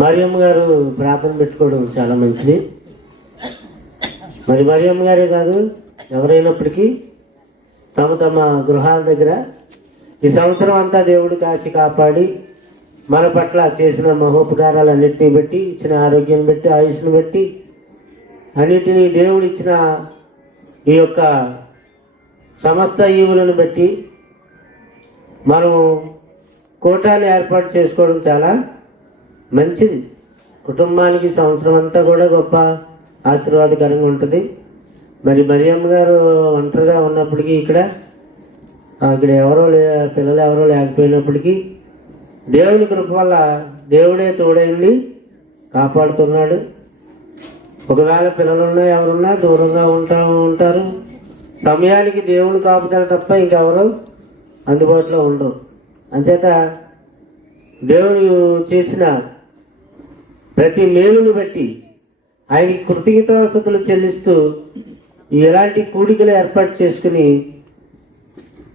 మరియమ్మ గారు ప్రార్థన పెట్టుకోవడం చాలా మంచిది. మరి మరియమ్మ గారే కాదు, ఎవరైనప్పటికీ తమ తమ గృహాల దగ్గర ఈ సంవత్సరం అంతా దేవుడు కాచి కాపాడి మన పట్ల చేసిన మహోపకారాలన్నింటినీ బట్టి, ఇచ్చిన ఆరోగ్యం బట్టి, ఆయుష్ను బట్టి, అన్నిటినీ దేవుడు ఇచ్చిన ఈ యొక్క సమస్త ఈవులను బట్టి మనము కూటాన్ని ఏర్పాటు చేసుకోవడం చాలా మంచిది. కుటుంబానికి సంవత్సరం అంతా కూడా గొప్ప ఆశీర్వాదకరంగా ఉంటుంది. మరి మరియమ్మ గారు ఒంటరిగా ఉన్నప్పటికీ ఇక్కడ ఎవరో పిల్లలు ఎవరో లేకపోయినప్పటికీ దేవుని కృప వల్ల దేవుడే తోడైండి కాపాడుతున్నాడు. ఒకవేళ పిల్లలున్నా ఎవరున్నా దూరంగా ఉంటారు. సమయానికి దేవుడు కాపుతారు తప్ప ఇంకెవరు అందుబాటులో ఉండరు. అంచేత దేవుడు చేసిన ప్రతి మేలును బట్టి ఆయనకి కృతజ్ఞతాస్తుతులు చెల్లిస్తూ ఎలాంటి కూడికలు ఏర్పాటు చేసుకుని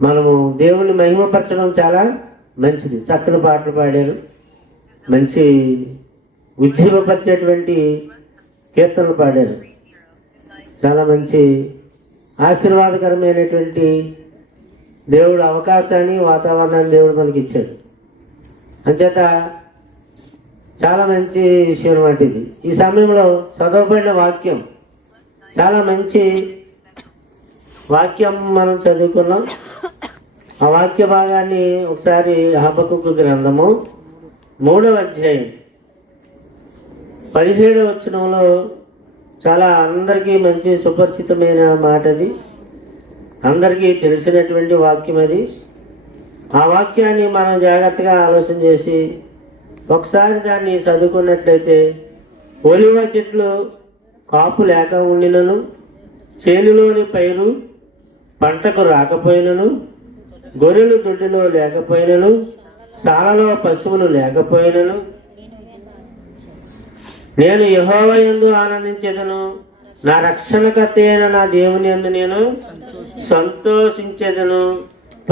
మనము దేవుణ్ణి మహిమపరచడం చాలా మంచిది. చక్కని పాటలు పాడారు, మంచి ఉజ్జీవపరిచేటువంటి కీర్తనలు పాడారు. చాలా మంచి ఆశీర్వాదకరమైనటువంటి దేవుడు అవకాశాన్ని, వాతావరణాన్ని దేవుడు మనకి ఇచ్చాడు. అంచేత చాలా మంచి విషయం అన్నమాట ఇది. ఈ సమయంలో చదవబడిన వాక్యం చాలా మంచి వాక్యం మనం చదువుకున్నాం. ఆ వాక్య భాగాన్ని ఒకసారి హబక్కూకు గ్రంథము 3వ అధ్యాయం 17వ వచనంలో చాలా అందరికీ మంచి సుపరిచితమైన మాట అది, అందరికీ తెలిసినటువంటి వాక్యం అది. ఆ వాక్యాన్ని మనం జాగ్రత్తగా ఆలోచన చేసి ఒకసారి దాన్ని చదువుకున్నట్లయితే, ఒలివ చెట్లు కాపు లేక ఉండినను, చేనులోని పైరు పంటకు రాకపోయినను, గొర్రెలు దొడ్డిలో లేకపోయినను, సాలలో పశువులు లేకపోయినను, నేను యెహోవా యందు ఆనందించెదను, నా రక్షణకర్త అయిన నా దేవుని యందు నేను సంతోషించెదను.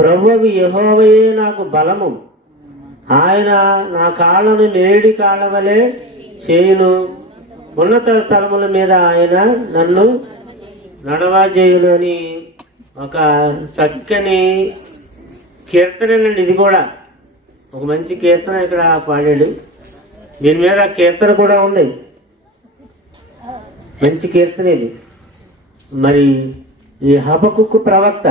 ప్రభువు యెహోవాయే నాకు బలము, ఆయన నా కాళ్ళను నేడి కాళ్ళ వలె చేయును, ఉన్నత స్థలముల మీద ఆయన నన్ను నడవజేయును అని ఒక చక్కని కీర్తన అండి. ఇది కూడా ఒక మంచి కీర్తన ఇక్కడ పాడాడు. దీని మీద కీర్తన కూడా ఉంది, మంచి కీర్తన ఇది. మరి ఈ హబక్కూకు ప్రవక్త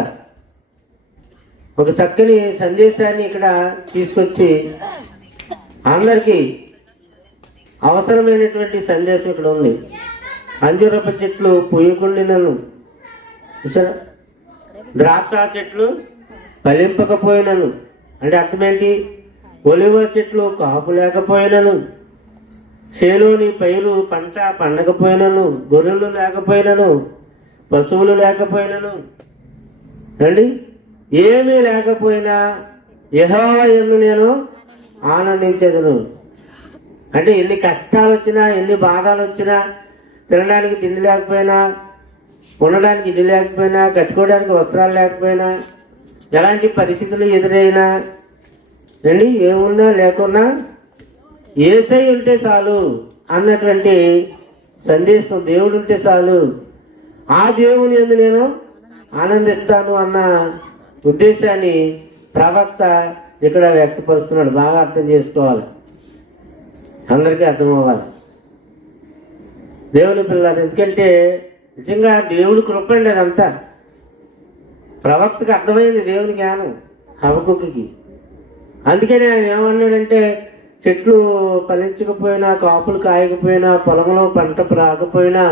ఒక చక్కని సందేశాన్ని ఇక్కడ తీసుకొచ్చి అందరికీ అవసరమైనటువంటి సందేశం ఇక్కడ ఉంది. అంజూరపు చెట్లు పూయకుండినను, చూసారా, ద్రాక్ష చెట్లు ఫలింపకపోయినను అంటే అర్థమేంటి? ఒలివ చెట్లు కాపు లేకపోయినను, చేలోని పైరు పంట పండకపోయినను, గొర్రెలు లేకపోయినను, పశువులు లేకపోయినను, రండి ఏమీ లేకపోయినా యెహోవా యందు నేను ఆనందించెదను. అంటే ఎన్ని కష్టాలు వచ్చినా, ఎన్ని బాధలు వచ్చినా, తినడానికి తిండి లేకపోయినా, ఉండడానికి ఇల్లు లేకపోయినా, కట్టుకోవడానికి వస్త్రాలు లేకపోయినా, ఎలాంటి పరిస్థితులు ఎదురైనా, రండి ఏమున్నా లేకున్నా యేసయ్య ఉంటే చాలు అన్నటువంటి సందేశం, దేవుడు ఉంటే చాలు, ఆ దేవుని యందు నేను ఆనందిస్తాను అన్న ఉద్దేశాన్ని ప్రవక్త ఇక్కడ వ్యక్తపరుస్తున్నాడు. బాగా అర్థం చేసుకోవాలి, అందరికీ అర్థం అవ్వాలి దేవుని పిల్లలు. ఎందుకంటే నిజంగా దేవుడి కృప అండి అదంతా. ప్రవక్తకు అర్థమైంది దేవుని జ్ఞానం హబక్కూకుకి. అందుకని ఆయన ఏమన్నాడంటే, చెట్లు ఫలించకపోయినా, కాపులు కాయకపోయినా, పొలంలో పంట రాకపోయినా,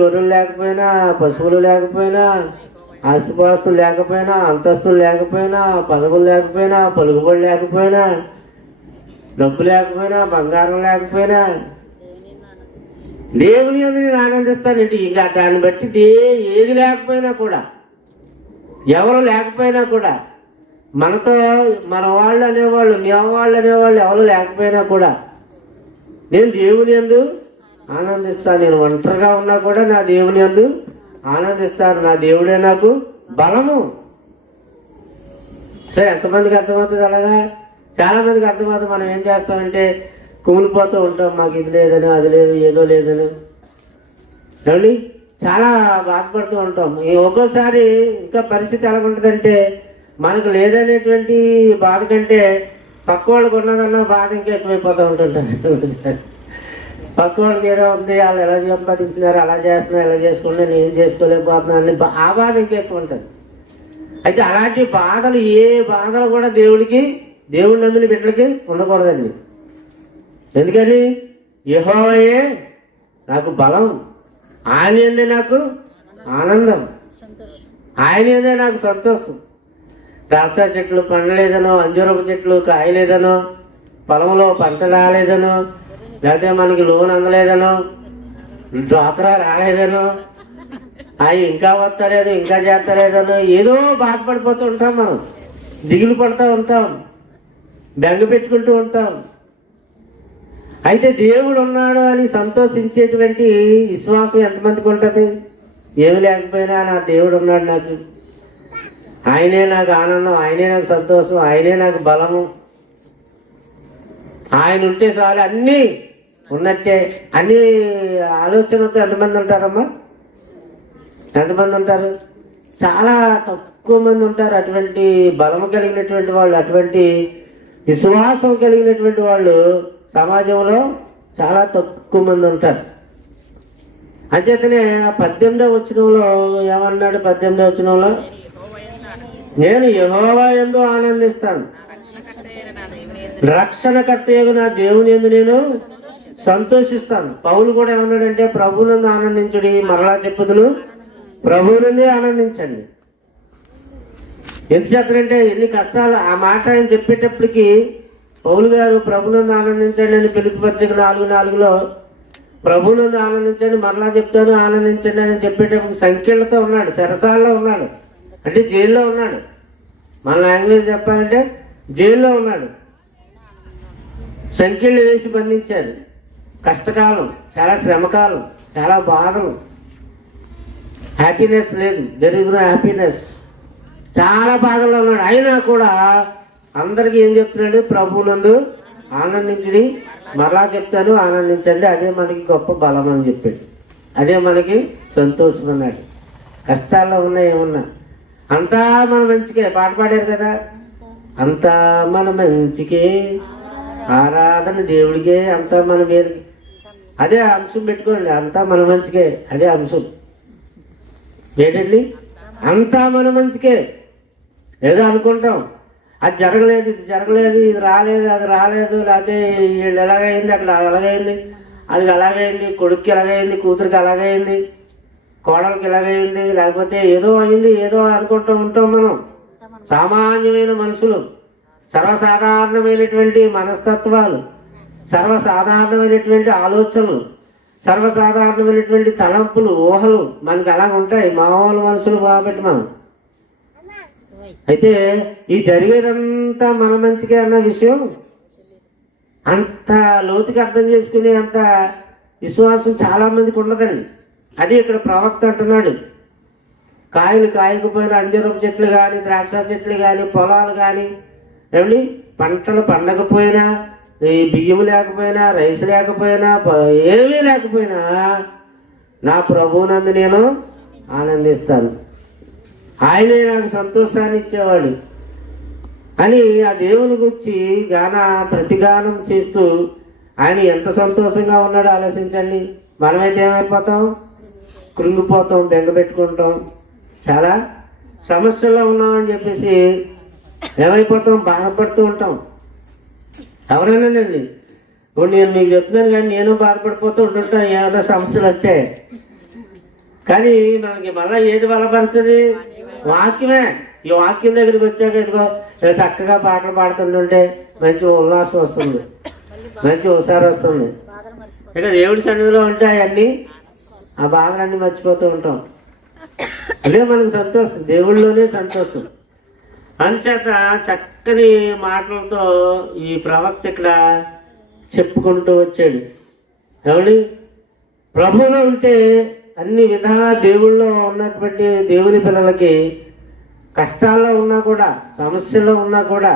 గొర్రెలు లేకపోయినా, పశువులు లేకపోయినా, ఆస్తిపాస్తులు లేకపోయినా, అంతస్తులు లేకపోయినా, పదవులు లేకపోయినా, పలుకుబడి లేకపోయినా, డబ్బు లేకపోయినా, బంగారం లేకపోయినా, దేవుని యందు నేను ఆనందిస్తానండి. ఇంకా దాన్ని బట్టి ఏది లేకపోయినా కూడా, ఎవరు లేకపోయినా కూడా, మనతో మన వాళ్ళు అనేవాళ్ళు, నీ వాళ్ళు అనేవాళ్ళు ఎవరు లేకపోయినా కూడా నేను దేవుని యందు ఆనందిస్తాను. నేను ఒంటరిగా ఉన్నా కూడా నా దేవుని యందు ఆనందిస్తాను. నా దేవుడే నాకు బలము. సరే, ఎంతమందికి అర్థమవుతుంది అలాగా? చాలామందికి అర్థమవుతుంది. మనం ఏం చేస్తామంటే కుమిలిపోతూ ఉంటాం, మాకు ఇది లేదని అది లేదు ఏదో లేదని ఏమండి చాలా బాధపడుతూ ఉంటాం. ఒక్కోసారి ఇంకా పరిస్థితి ఎలా ఉంటుందంటే మనకు లేదనేటువంటి బాధ కంటే పక్క వాళ్ళకి ఉన్నదన్న బాధ ఇంకా ఎక్కువైపోతూ ఉంటుంటారు. పక్క వాళ్ళకి ఏదో ఉంది, వాళ్ళు ఎలా సంపాదించుతున్నారు, అలా చేస్తున్నారు, ఎలా చేసుకుంటే నేను చేసుకోలేకపోతున్నాను అని ఆ బాధ ఇంకా ఎక్కువ ఉంటుంది. అయితే అలాంటి బాధలు ఏ బాధలు కూడా దేవుడు నమ్మిన బిడ్డలకి ఉండకూడదండి. ఎందుకని యెహోవాయే నాకు బలం, ఆయన ఏందే నాకు ఆనందం, ఆయన ఏందే నాకు సంతోషం. ద్రాక్ష చెట్లు పండలేదనో, అంజూరపు చెట్లు కాయలేదనో, పొలంలో పంట రాలేదనో, లేకపోతే మనకి లోన్ అందలేదనో, డ్వాక్రా రాలేదనో, అవి ఇంకా వస్తలేదు ఇంకా చేస్తలేదనో ఏదో బాధపడిపోతూ ఉంటాం, మనం దిగులు పడుతూ ఉంటాం, బెంగ పెట్టుకుంటూ ఉంటాం. అయితే దేవుడు ఉన్నాడు అని సంతోషించేటువంటి విశ్వాసం ఎంతమందికి ఉంటుంది? ఏమి లేకపోయినా నా దేవుడు ఉన్నాడు, నాకు ఆయనే నాకు ఆనందం, ఆయనే నాకు సంతోషం, ఆయనే నాకు బలము, ఆయన ఉంటే చాలు అన్నీ ఉన్నట్టే అన్ని ఆలోచనతో ఎంతమంది ఉంటారమ్మా? ఎంతమంది ఉంటారు? చాలా తక్కువ మంది ఉంటారు అటువంటి బలము కలిగినటువంటి వాళ్ళు, అటువంటి విశ్వాసం కలిగినటువంటి వాళ్ళు సమాజంలో చాలా తక్కువ మంది ఉంటారు. అంచేతనే 18వ వచనంలో ఏమన్నాడు? 18వ వచనంలో నేను యెహోవా యందు ఆనందిస్తాను, రక్షణకర్తయగు నా దేవుని యందు నేను సంతోషిస్తాను. పౌలు కూడా ఏమన్నాడంటే ప్రభువునందు ఆనందించుడి, మరలా చెప్పుదును ప్రభువునందే ఆనందించండి. ఎందుచేతంటే ఎన్ని కష్టాలు ఆ మాట ఆయన చెప్పేటప్పటికి పౌలు గారు ప్రభువునందు ఆనందించండి అని పిలుపు పత్రిక 4:4లో ప్రభువునందు ఆనందించండి, మరలా చెప్తాను ఆనందించండి అని చెప్పేటప్పుడు సంఖ్యలతో ఉన్నాడు, చెరసాలలో ఉన్నాడు, అంటే జైల్లో ఉన్నాడు. మన లాంగ్వేజ్ చెప్పాలంటే జైల్లో ఉన్నాడు, సంఖ్యలు వేసి బంధించారు. కష్టకాలం, చాలా శ్రమకాలం, చాలా బాధలు, హ్యాపీనెస్ లేదు, దెర్ ఇస్ నో హ్యాపీనెస్, చాలా బాధల్లో ఉన్నాడు. అయినా కూడా అందరికీ ఏం చెప్తున్నాడు? ప్రభువునందు ఆనందించి మరలా చెప్తాను ఆనందించండి, అదే మనకి గొప్ప బలం అని చెప్పాడు, అదే మనకి సంతోషం అన్నాడు. కష్టాల్లో ఉన్నా ఏమున్నా అంతా మన మంచికే. పాట పాడారు కదా, అంతా మన మంచికే, ఆరాధన దేవుడికే, అంతా మన మేలు. అదే అంశం పెట్టుకోండి, అంతా మన మంచికే, అదే అంశం ఏంటండి? అంతా మన మంచికే. ఏదో అనుకుంటాం, అది జరగలేదు, ఇది జరగలేదు, ఇది రాలేదు, అది రాలేదు, లేకపోతే వీళ్ళు ఎలాగైంది, అక్కడ అలాగైంది, అది అలాగైంది, కొడుక్కి ఎలాగైంది, కూతురికి అలాగైంది, కోడలికి ఎలాగైంది, లేకపోతే ఏదో అయింది, ఏదో అనుకుంటూ ఉంటాం మనం. సామాన్యమైన మనుషులు, సర్వసాధారణమైనటువంటి మనస్తత్వాలు, సర్వసాధారణమైనటువంటి ఆలోచనలు, సర్వసాధారణమైనటువంటి తలంపులు, ఊహలు మనకి అలా ఉంటాయి. మామూలు మనుషులు కాబట్టి మనం. అయితే ఈ జరిగేదంతా మన మంచిగా అన్న విషయం అంత లోతుకి అర్థం చేసుకునే అంత విశ్వాసం చాలా మందికి ఉండదండి. అది ఇక్కడ ప్రవక్త అంటున్నాడు, కాయలు కాయకపోయినా, అంజరపు చెట్లు కానీ, ద్రాక్ష చెట్లు కానీ, పొలాలు కానీ, ఏమండి పంటలు పండకపోయినా, ఈ బియ్యం లేకపోయినా, రైస్ లేకపోయినా, ఏమీ లేకపోయినా నా ప్రభువునందు నేను ఆనందిస్తాను, ఆయనే నాకు సంతోషాన్ని ఇచ్చేవాడు అని ఆ దేవుని గురించి ప్రతిగానం చేస్తూ ఆయన ఎంత సంతోషంగా ఉన్నాడో ఆలోచించండి. మనమైతే ఏమైపోతాం? కృంగిపోతాం, బెంగ పెట్టుకుంటాం, చాలా సమస్యల్లో ఉన్నామని చెప్పేసి ఏమైపోతాం? బాధపడుతూ ఉంటాం. ఎవరైనానండి, ఇప్పుడు నేను మీకు చెప్తున్నాను కానీ నేను బాధపడిపోతూ ఉంటుంటాను ఏమైనా సమస్యలు వస్తే. కానీ మనకి మళ్ళీ ఏది బలపడుతుంది? వాక్యమే. ఈ వాక్యం దగ్గరికి వచ్చాక ఇదిగో చక్కగా పాటలు పాడుతుంటుంటే మంచి ఉల్లాసం వస్తుంది, మంచి హుషారు వస్తుంది. ఇక దేవుడి సన్నిధిలో ఉంటే అవన్నీ ఆ బాధలన్నీ మర్చిపోతూ ఉంటాం. అదే మనకు సంతోషం, దేవుళ్ళలోనే సంతోషం. అందుచేత చక్కని మాటలతో ఈ ప్రవక్త ఇక్కడ చెప్పుకుంటూ వచ్చాడు. ఏమండి, ప్రభువులో ఉంటే అన్ని విధాలా దేవుళ్ళో ఉన్నటువంటి దేవుని పిల్లలకి కష్టాల్లో ఉన్నా కూడా, సమస్యల్లో ఉన్నా కూడా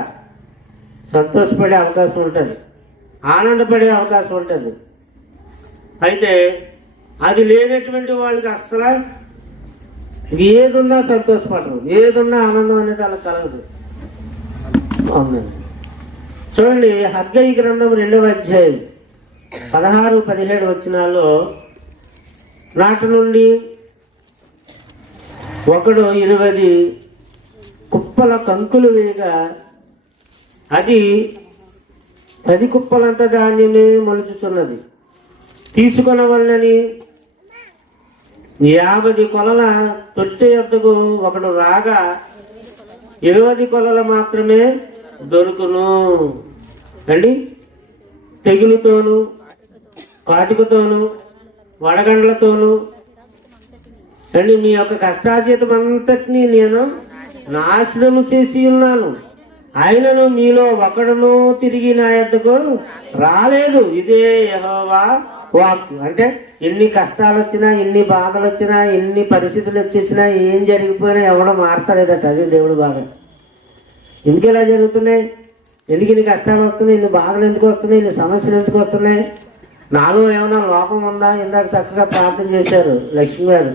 సంతోషపడే అవకాశం ఉంటుంది. ఆనందపడే అవకాశం ఉంటుంది. అయితే అది లేనటువంటి వాళ్ళకి అస్సలు ఏదున్నా సంతోషపడరు, ఏదున్నా ఆనందం అనేది అలా కలగదు. అవునండి. చూడండి, హగ్గయి గ్రంథం 2వ అధ్యాయం 16-17 వచనాల్లో, నాటి నుండి ఒకడు 20 కుప్పల కంకులు వేయగా అది 10 కుప్పలంత ధాన్యమే మొలుచుచున్నది. తీసుకొనవలనని 50 కొలల తొట్టె యొద్దకు ఒకడు రాగా 20 కొలలు మాత్రమే దొరుకును అండి. తెగులుతోనూ కాటుకతోనూ వడగండ్లతోనూ అండి మీ యొక్క కష్టార్జితం అంతటినీ నేను నాశనము చేసి ఉన్నాను. ఆయనను మీలో ఒకడును తిరిగి నా యొద్దకు రాలేదు. ఇదే యెహోవా వాక్కు. అంటే ఎన్ని కష్టాలు వచ్చినా, ఎన్ని బాధలు వచ్చినా, ఎన్ని పరిస్థితులు వచ్చేసినా, ఏం జరిగిపోయినా ఎవడో మారతలేదట. అదే దేవుడు బాధ. ఎందుకు ఇలా జరుగుతున్నాయి? ఎందుకు ఇన్ని కష్టాలు వస్తున్నాయి? ఇన్ని బాధలు ఎందుకు వస్తున్నాయి? ఇన్ని సమస్యలు ఎందుకు వస్తున్నాయి? నాలో ఏమైనా లోపం ఉందా? ఇందాక చక్కగా ప్రార్థన చేశారు లక్ష్మి గారు.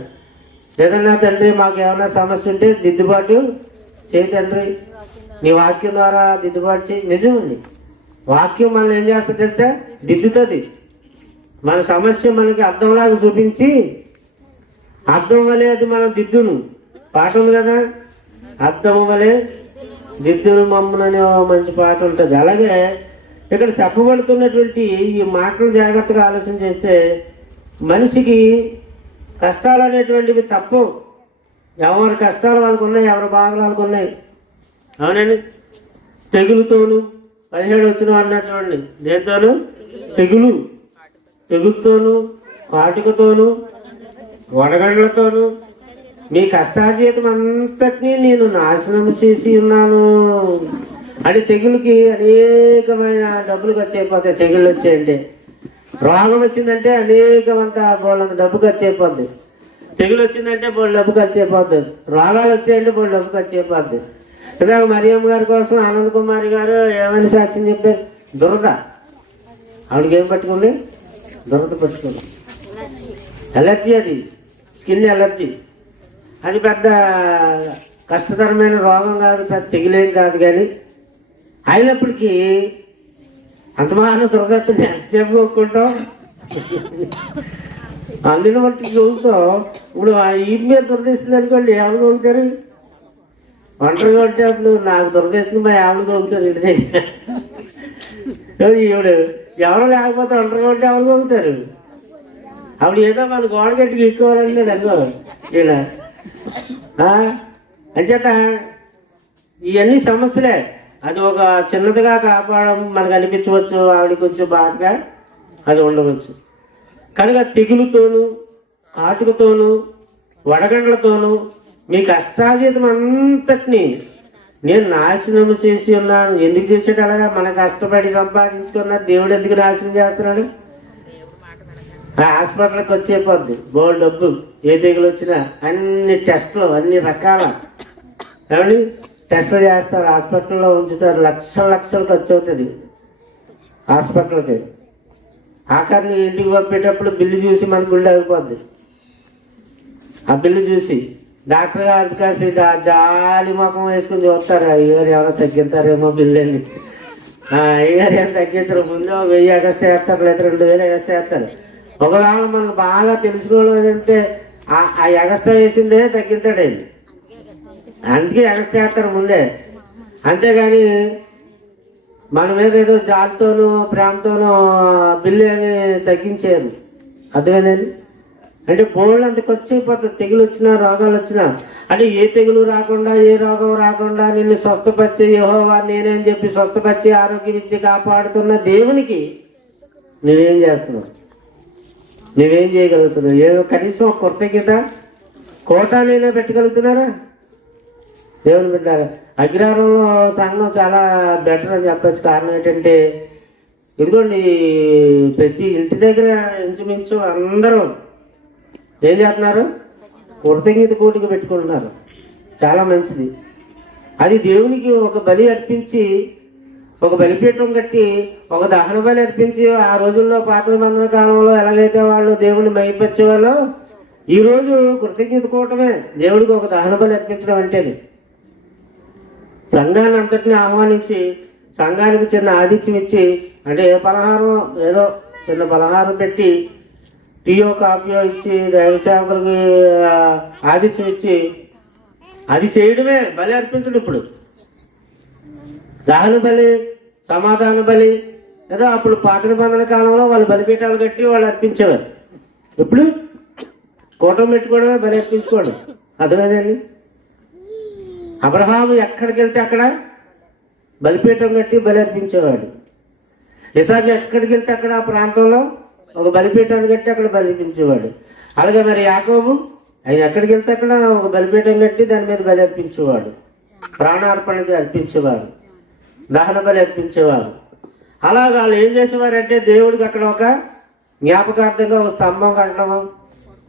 ఏదన్నా తండ్రి మాకు ఏమైనా సమస్య ఉంటే దిద్దుబాటు చేయి తండ్రి, నీ వాక్యం ద్వారా దిద్దుబాటు చేయి. నిజమండి, వాక్యం మనల్ని ఏం చేస్తుంది తెలుసా? దిద్దుతుంది. మన సమస్య మనకి అర్థంలాగా చూపించి అర్థం వలె అది మనం దిద్దును. పాట ఉంది కదా, అర్థము వలె దిద్దును మమ్ముననే మంచి పాట ఉంటుంది. అలాగే ఇక్కడ చెప్పబడుతున్నటువంటి ఈ మాటలు జాగ్రత్తగా ఆలోచన చేస్తే మనిషికి కష్టాలు అనేటువంటివి తప్పు. ఎవరి కష్టాలు వాళ్ళకు ఉన్నాయి, ఎవరి బాధలు వాళ్ళకు ఉన్నాయి. అవునండి. తెగులుతోను 17 వచనం అన్నటువంటి దేంతోనూ తెగులుతోనూ కాటుకతోనూ వడగండ్లతోనూ మీ కష్టార్జితం అంతటినీ నేను నాశనం చేసి ఉన్నాను. అంటే తెగులుకి అనేకమైన డబ్బులు ఖర్చు అయిపోతాయి. తెగుళ్ళు వచ్చాయంటే, రోగం వచ్చిందంటే అనేకమంత బోళ్ళంత డబ్బు ఖర్చు అయిపోద్ది. తెగులు వచ్చిందంటే బోళ్ళు డబ్బు ఖర్చు అయిపోద్ది. రోగాలు వచ్చాయంటే బోళ్ళు డబ్బు ఖర్చు అయిపోద్ది. ఇందాక మరియమ్మ గారి కోసం ఆనంద్ కుమారి గారు ఏమైనా సాక్ష్యం చెప్పారు? దురద. ఆవిడకి ఏం పట్టుకుంది? దురద పట్టుకుంది. ఎలర్జీ, అది స్కిన్ ఎలర్జీ. అది పెద్ద కష్టతరమైన రోగం కాదు, పెద్ద తెగులేం కాదు. కానీ అయినప్పటికీ అంతమాన దురదత్తుని ఎంతసేపు కొనుక్కుంటాం. అందులో బట్టి చదువుతాం. ఇప్పుడు ఈ మీద దురదేస్తుంది అనుకోండి, ఎవరు కొనుక్తారు? ఒంటరిగా ఉంటే అప్పుడు నాకు దురదేస్తుంది మా ఎవరు కొనుక్తారు ఇంటి దగ్గర. ఈవిడు ఎవరు లేకపోతే ఒంటరిగా ఉంటే ఎవరు కొనుక్తారు? అప్పుడు ఏదో మన గోడ గట్టికి ఎక్కువాలంటే అనుకో ఈయన. అంచేత ఇవన్నీ సమస్యలే. అది ఒక చిన్నదిగా కాపాడడం మనకు అనిపించవచ్చు, ఆవిడ కొంచెం బాధగా అది ఉండవచ్చు. కనుక తెగులుతోనూ కాటుకతోనూ వడగండ్లతోనూ మీ కష్టార్జితం అంతటినీ నేను నాశనం చేసి ఉన్నాను. ఎందుకు చేసాడు అలాగా? మన కష్టపడి సంపాదించుకున్న దేవుడు ఎందుకు నాశనం చేస్తున్నాడు? హాస్పిటల్కి వచ్చేపోద్ది బోల్డ్ డబ్బు. ఏ తెగులు వచ్చినా అన్ని టెస్టులు, అన్ని రకాల ఏమండి టెస్టులు చేస్తారు. హాస్పిటల్లో ఉంచుతారు. లక్షలు ఖర్చు అవుతుంది హాస్పిటల్కి. ఆఖరిని ఇంటికి పంపేటప్పుడు బిల్లు చూసి మన గుండె అయిపోద్ది. ఆ బిల్లు చూసి డాక్టర్ గారు కాసి జాలి ముఖం వేసుకుని చూస్తారు. అయ్యారు ఎవరో తగ్గిస్తారేమో బిల్లు అని. అయ్యారు ఏం తగ్గించరు. ముందు 1000 ఎగస్ట్రా వేస్తారు, లేదా 2000 ఎగస్ట్రా వేస్తారు. ఒకవేళ మనకు బాగా తెలుసుకోవడం ఏంటంటే ఆ ఎగస్ట్రా వేసిందే తగ్గిస్తాడండి. అందుకే ఎగస్ట్రా వేస్తారు ముందే. అంతేగాని మన మీద ఏదో జాలితోనూ ప్రేమతోనూ బిల్లు అని తగ్గించారు. అర్థమేనండి? అంటే బోల్డ్ అంత ఖర్చు అయిపోతుంది. తెగులు వచ్చినా రోగాలు వచ్చినా. అంటే ఏ తెగులు రాకుండా, ఏ రోగం రాకుండా నిన్ను స్వస్థపరిచే యెహోవా నేనేం చెప్పి స్వస్థపరిచి ఆరోగ్యం ఇచ్చి కాపాడుతున్న దేవునికి నువ్వేం చేస్తున్నావు? నువ్వేం చేయగలుగుతున్నావు? ఏదో కనీసం ఒక కృతజ్ఞత కోటానైనా పెట్టగలుగుతున్నారా? దేవుని బిడ్డారా, అగ్రహారంలో సంఘం చాలా బెటర్ అని చెప్పచ్చు. కారణం ఏంటంటే ఇదిగోండి, ప్రతి ఇంటి దగ్గర ఇంచుమించు అందరూ ఏం చేస్తున్నారు? కృతజ్ఞత కోటికి పెట్టుకుంటున్నారు. చాలా మంచిది. అది దేవునికి ఒక బలి అర్పించి ఒక బలిపీఠం కట్టి ఒక దహన బలి అర్పించి, ఆ రోజుల్లో పాత నిబంధన కాలంలో ఎలాగైతే వాళ్ళు దేవుని మైపరిచేవాళ్ళో ఈరోజు కృతజ్ఞత కూటమే దేవుడికి ఒక దహన బలి అర్పించడం అంటేనే. సంఘాన్ని అంతటిని ఆహ్వానించి సంఘానికి చిన్న ఆతిథ్యం ఇచ్చి, అంటే ఏ పలహారం ఏదో చిన్న పలహారం పెట్టి టీయో కాఫీయో ఇచ్చి దైవ సేవకులకి ఆతిథ్యం ఇచ్చి అది చేయడమే బలి అర్పించడం. ఇప్పుడు దహన బలి, సమాధాన బలి ఏదో అప్పుడు పాత నిబంధన కాలంలో వాళ్ళు బలిపీఠాలు కట్టి వాళ్ళు అర్పించేవారు. ఇప్పుడు కూటమి పెట్టుకోవడమే బలి అర్పించుకోవడం. అర్థమైందండి? అబ్రహాము ఎక్కడికి వెళ్తే అక్కడ బలిపీఠం కట్టి బలి అర్పించేవాడు. ఇసాకు ఎక్కడికి వెళ్తే అక్కడ ఆ ప్రాంతంలో ఒక బలిపీఠాన్ని కట్టి అక్కడ బలిపించేవాడు. అలాగే మరి యాకోబు ఆయన ఎక్కడికి వెళ్తే అక్కడ ఒక బలిపీఠం కట్టి దాని మీద బలి అర్పించేవాడు. ప్రాణార్పణ అర్పించేవారు, దహన బలి అర్పించేవారు. అలాగా వాళ్ళు ఏం చేసేవారంటే దేవుడికి అక్కడ ఒక జ్ఞాపకార్థంగా ఒక స్తంభం కట్టడము,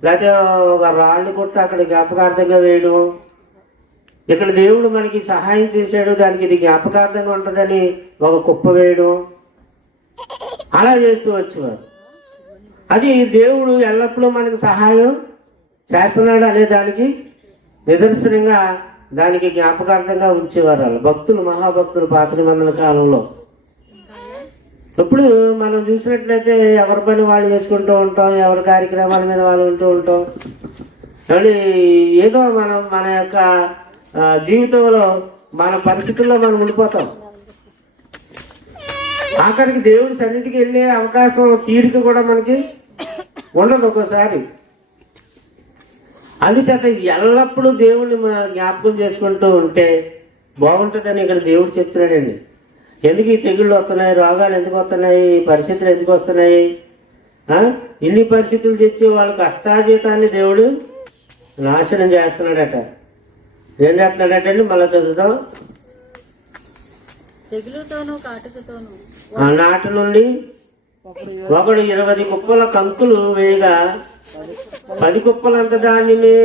లేకపోతే ఒక రాళ్ళు కొట్టి అక్కడ జ్ఞాపకార్థంగా వేయడం. ఇక్కడ దేవుడు మనకి సహాయం చేశాడు, దానికి ఇది జ్ఞాపకార్థంగా ఉంటుందని ఒక కుప్ప వేయడం, అలా చేస్తూ వచ్చేవారు. అది దేవుడు ఎల్లప్పుడూ మనకు సహాయం చేస్తున్నాడు అనే దానికి నిదర్శనంగా, దానికి జ్ఞాపకార్థంగా ఉంచేవారు వాళ్ళు భక్తులు, మహాభక్తులు పాత నిబంధన కాలంలో. ఇప్పుడు మనం చూసినట్లయితే ఎవరి పని వాళ్ళు చేసుకుంటూ ఉంటాం, ఎవరి కార్యక్రమాల మీద వాళ్ళు ఉంటూ ఉంటాం. కానీ ఏదో మనం మన యొక్క జీవితంలో మన పరిస్థితుల్లో మనం ఉండిపోతాం. ఆఖరికి దేవుడి సన్నిధికి వెళ్ళే అవకాశం, తీరిక కూడా మనకి ఉండదు ఒక్కోసారి. అందుచేత ఎల్లప్పుడూ దేవుణ్ణి జ్ఞాపకం చేసుకుంటూ ఉంటే బాగుంటుందని ఇక్కడ దేవుడు చెప్తున్నాడండి. ఎందుకు ఈ తెగుళ్ళు వస్తున్నాయి, రోగాలు ఎందుకు వస్తున్నాయి, పరిస్థితులు ఎందుకు వస్తున్నాయి? ఇన్ని పరిస్థితులు తెచ్చి వాళ్ళ కష్టాజీతాన్ని దేవుడు నాశనం చేస్తున్నాడట. ఏం చేస్తున్నాడటండి? మళ్ళీ చదువుతాం. నాటి నుండి ఒకడు 20 కుప్పల కంకులు వేయగా 10 కుప్పలంత దానిని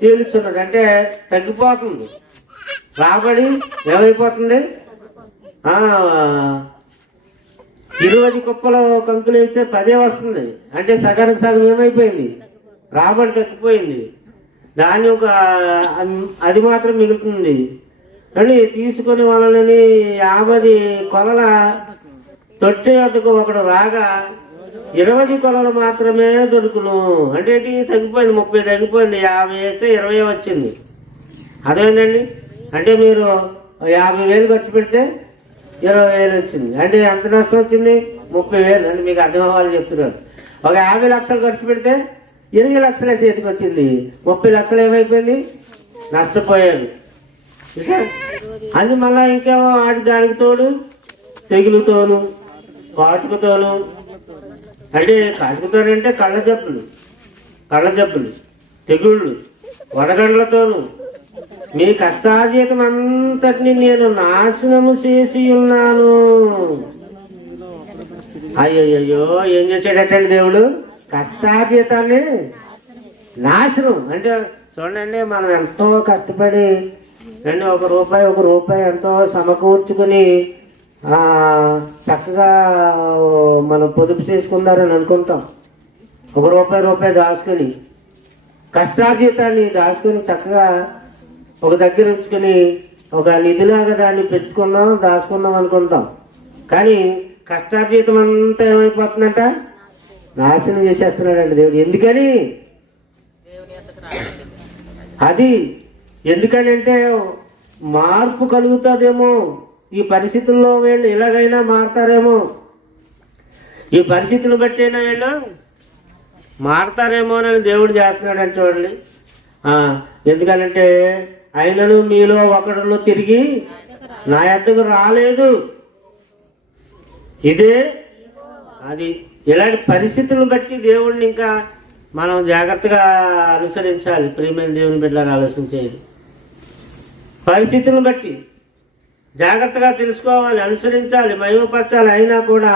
తేలుచున్నాడు. అంటే తగ్గిపోతుంది రాబడి. ఏమైపోతుంది? 20 కుప్పల కంకులు వేస్తే 10 వస్తుంది. అంటే సగానికి సగం ఏమైపోయింది? రాబడి తగ్గిపోయింది. దాని ఒక అది మాత్రం మిగులుతుంది అని తీసుకుని వాళ్ళని 50 కొలల తొట్టి వద్దకు ఒకడు రాగా 20 కొలలు మాత్రమే దొరుకును. అంటే తగ్గిపోయింది, 30 తగ్గిపోయింది. 50 వేస్తే 20 వచ్చింది. అర్థమైందండి? అంటే మీరు 50,000 ఖర్చు పెడితే 20,000 వచ్చింది. అంటే ఎంత నష్టం వచ్చింది? 30,000. అంటే మీకు అర్థం అవ్వాలి చెప్తున్నారు. ఒక 50 లక్షలు ఖర్చు పెడితే 20 లక్షలే చేతికి వచ్చింది. 30 లక్షలు ఏమైపోయింది? నష్టపోయారు. అది మళ్ళీ ఇంకేమో దానికి తోడు తెగులుతోను, కాటుకుతోను. అంటే కాటుకుతోనంటే కళ్ళ జబ్బులు, తెగుళ్ళు, వడగండ్లతోను మీ కష్టాజీతం అంతటిని నేను నాశనము చేసి ఉన్నాను. అయ్యయ్యో, ఏం చేసాడటండి దేవుడు? కష్టాజీతాన్ని నాశనం. అంటే చూడండి, మనం ఎంతో కష్టపడి అండి ఒక రూపాయి ఎంతో సమకూర్చుకుని చక్కగా మనం పొదుపు చేసుకుందారని అనుకుంటాం. ఒక రూపాయి దాచుకొని, కష్టాజీతాన్ని దాచుకొని చక్కగా ఒక దగ్గర ఉంచుకొని ఒక నిధిలాగా దాన్ని దాచుకుందాం అనుకుంటాం. కానీ కష్టార్జితం అంతా ఏమైపోతుందంట? నాశనం చేసేస్తున్నాడండి దేవుడు. ఎందుకని? అది ఎందుకని అంటే మార్పు కలుగుతుందేమో, ఈ పరిస్థితుల్లో వీళ్ళు ఎలాగైనా మారతారేమో, ఈ పరిస్థితులు బట్టైనా వీళ్ళు మారతారేమో అని దేవుడు చేస్తున్నాడని చూడండి. ఎందుకనంటే ఆయనను మీలో ఒకడును తిరిగి నా యొద్దకు రాలేదు. ఇదే అది. ఇలాంటి పరిస్థితులను బట్టి దేవుడిని ఇంకా మనం జాగ్రత్తగా అనుసరించాలి. ప్రియమైన దేవుని బిడ్డలను ఆలోచించేది పరిస్థితులను బట్టి జాగ్రత్తగా తెలుసుకోవాలి, అనుసరించాలి, మహిమపరచాలి. అయినా కూడా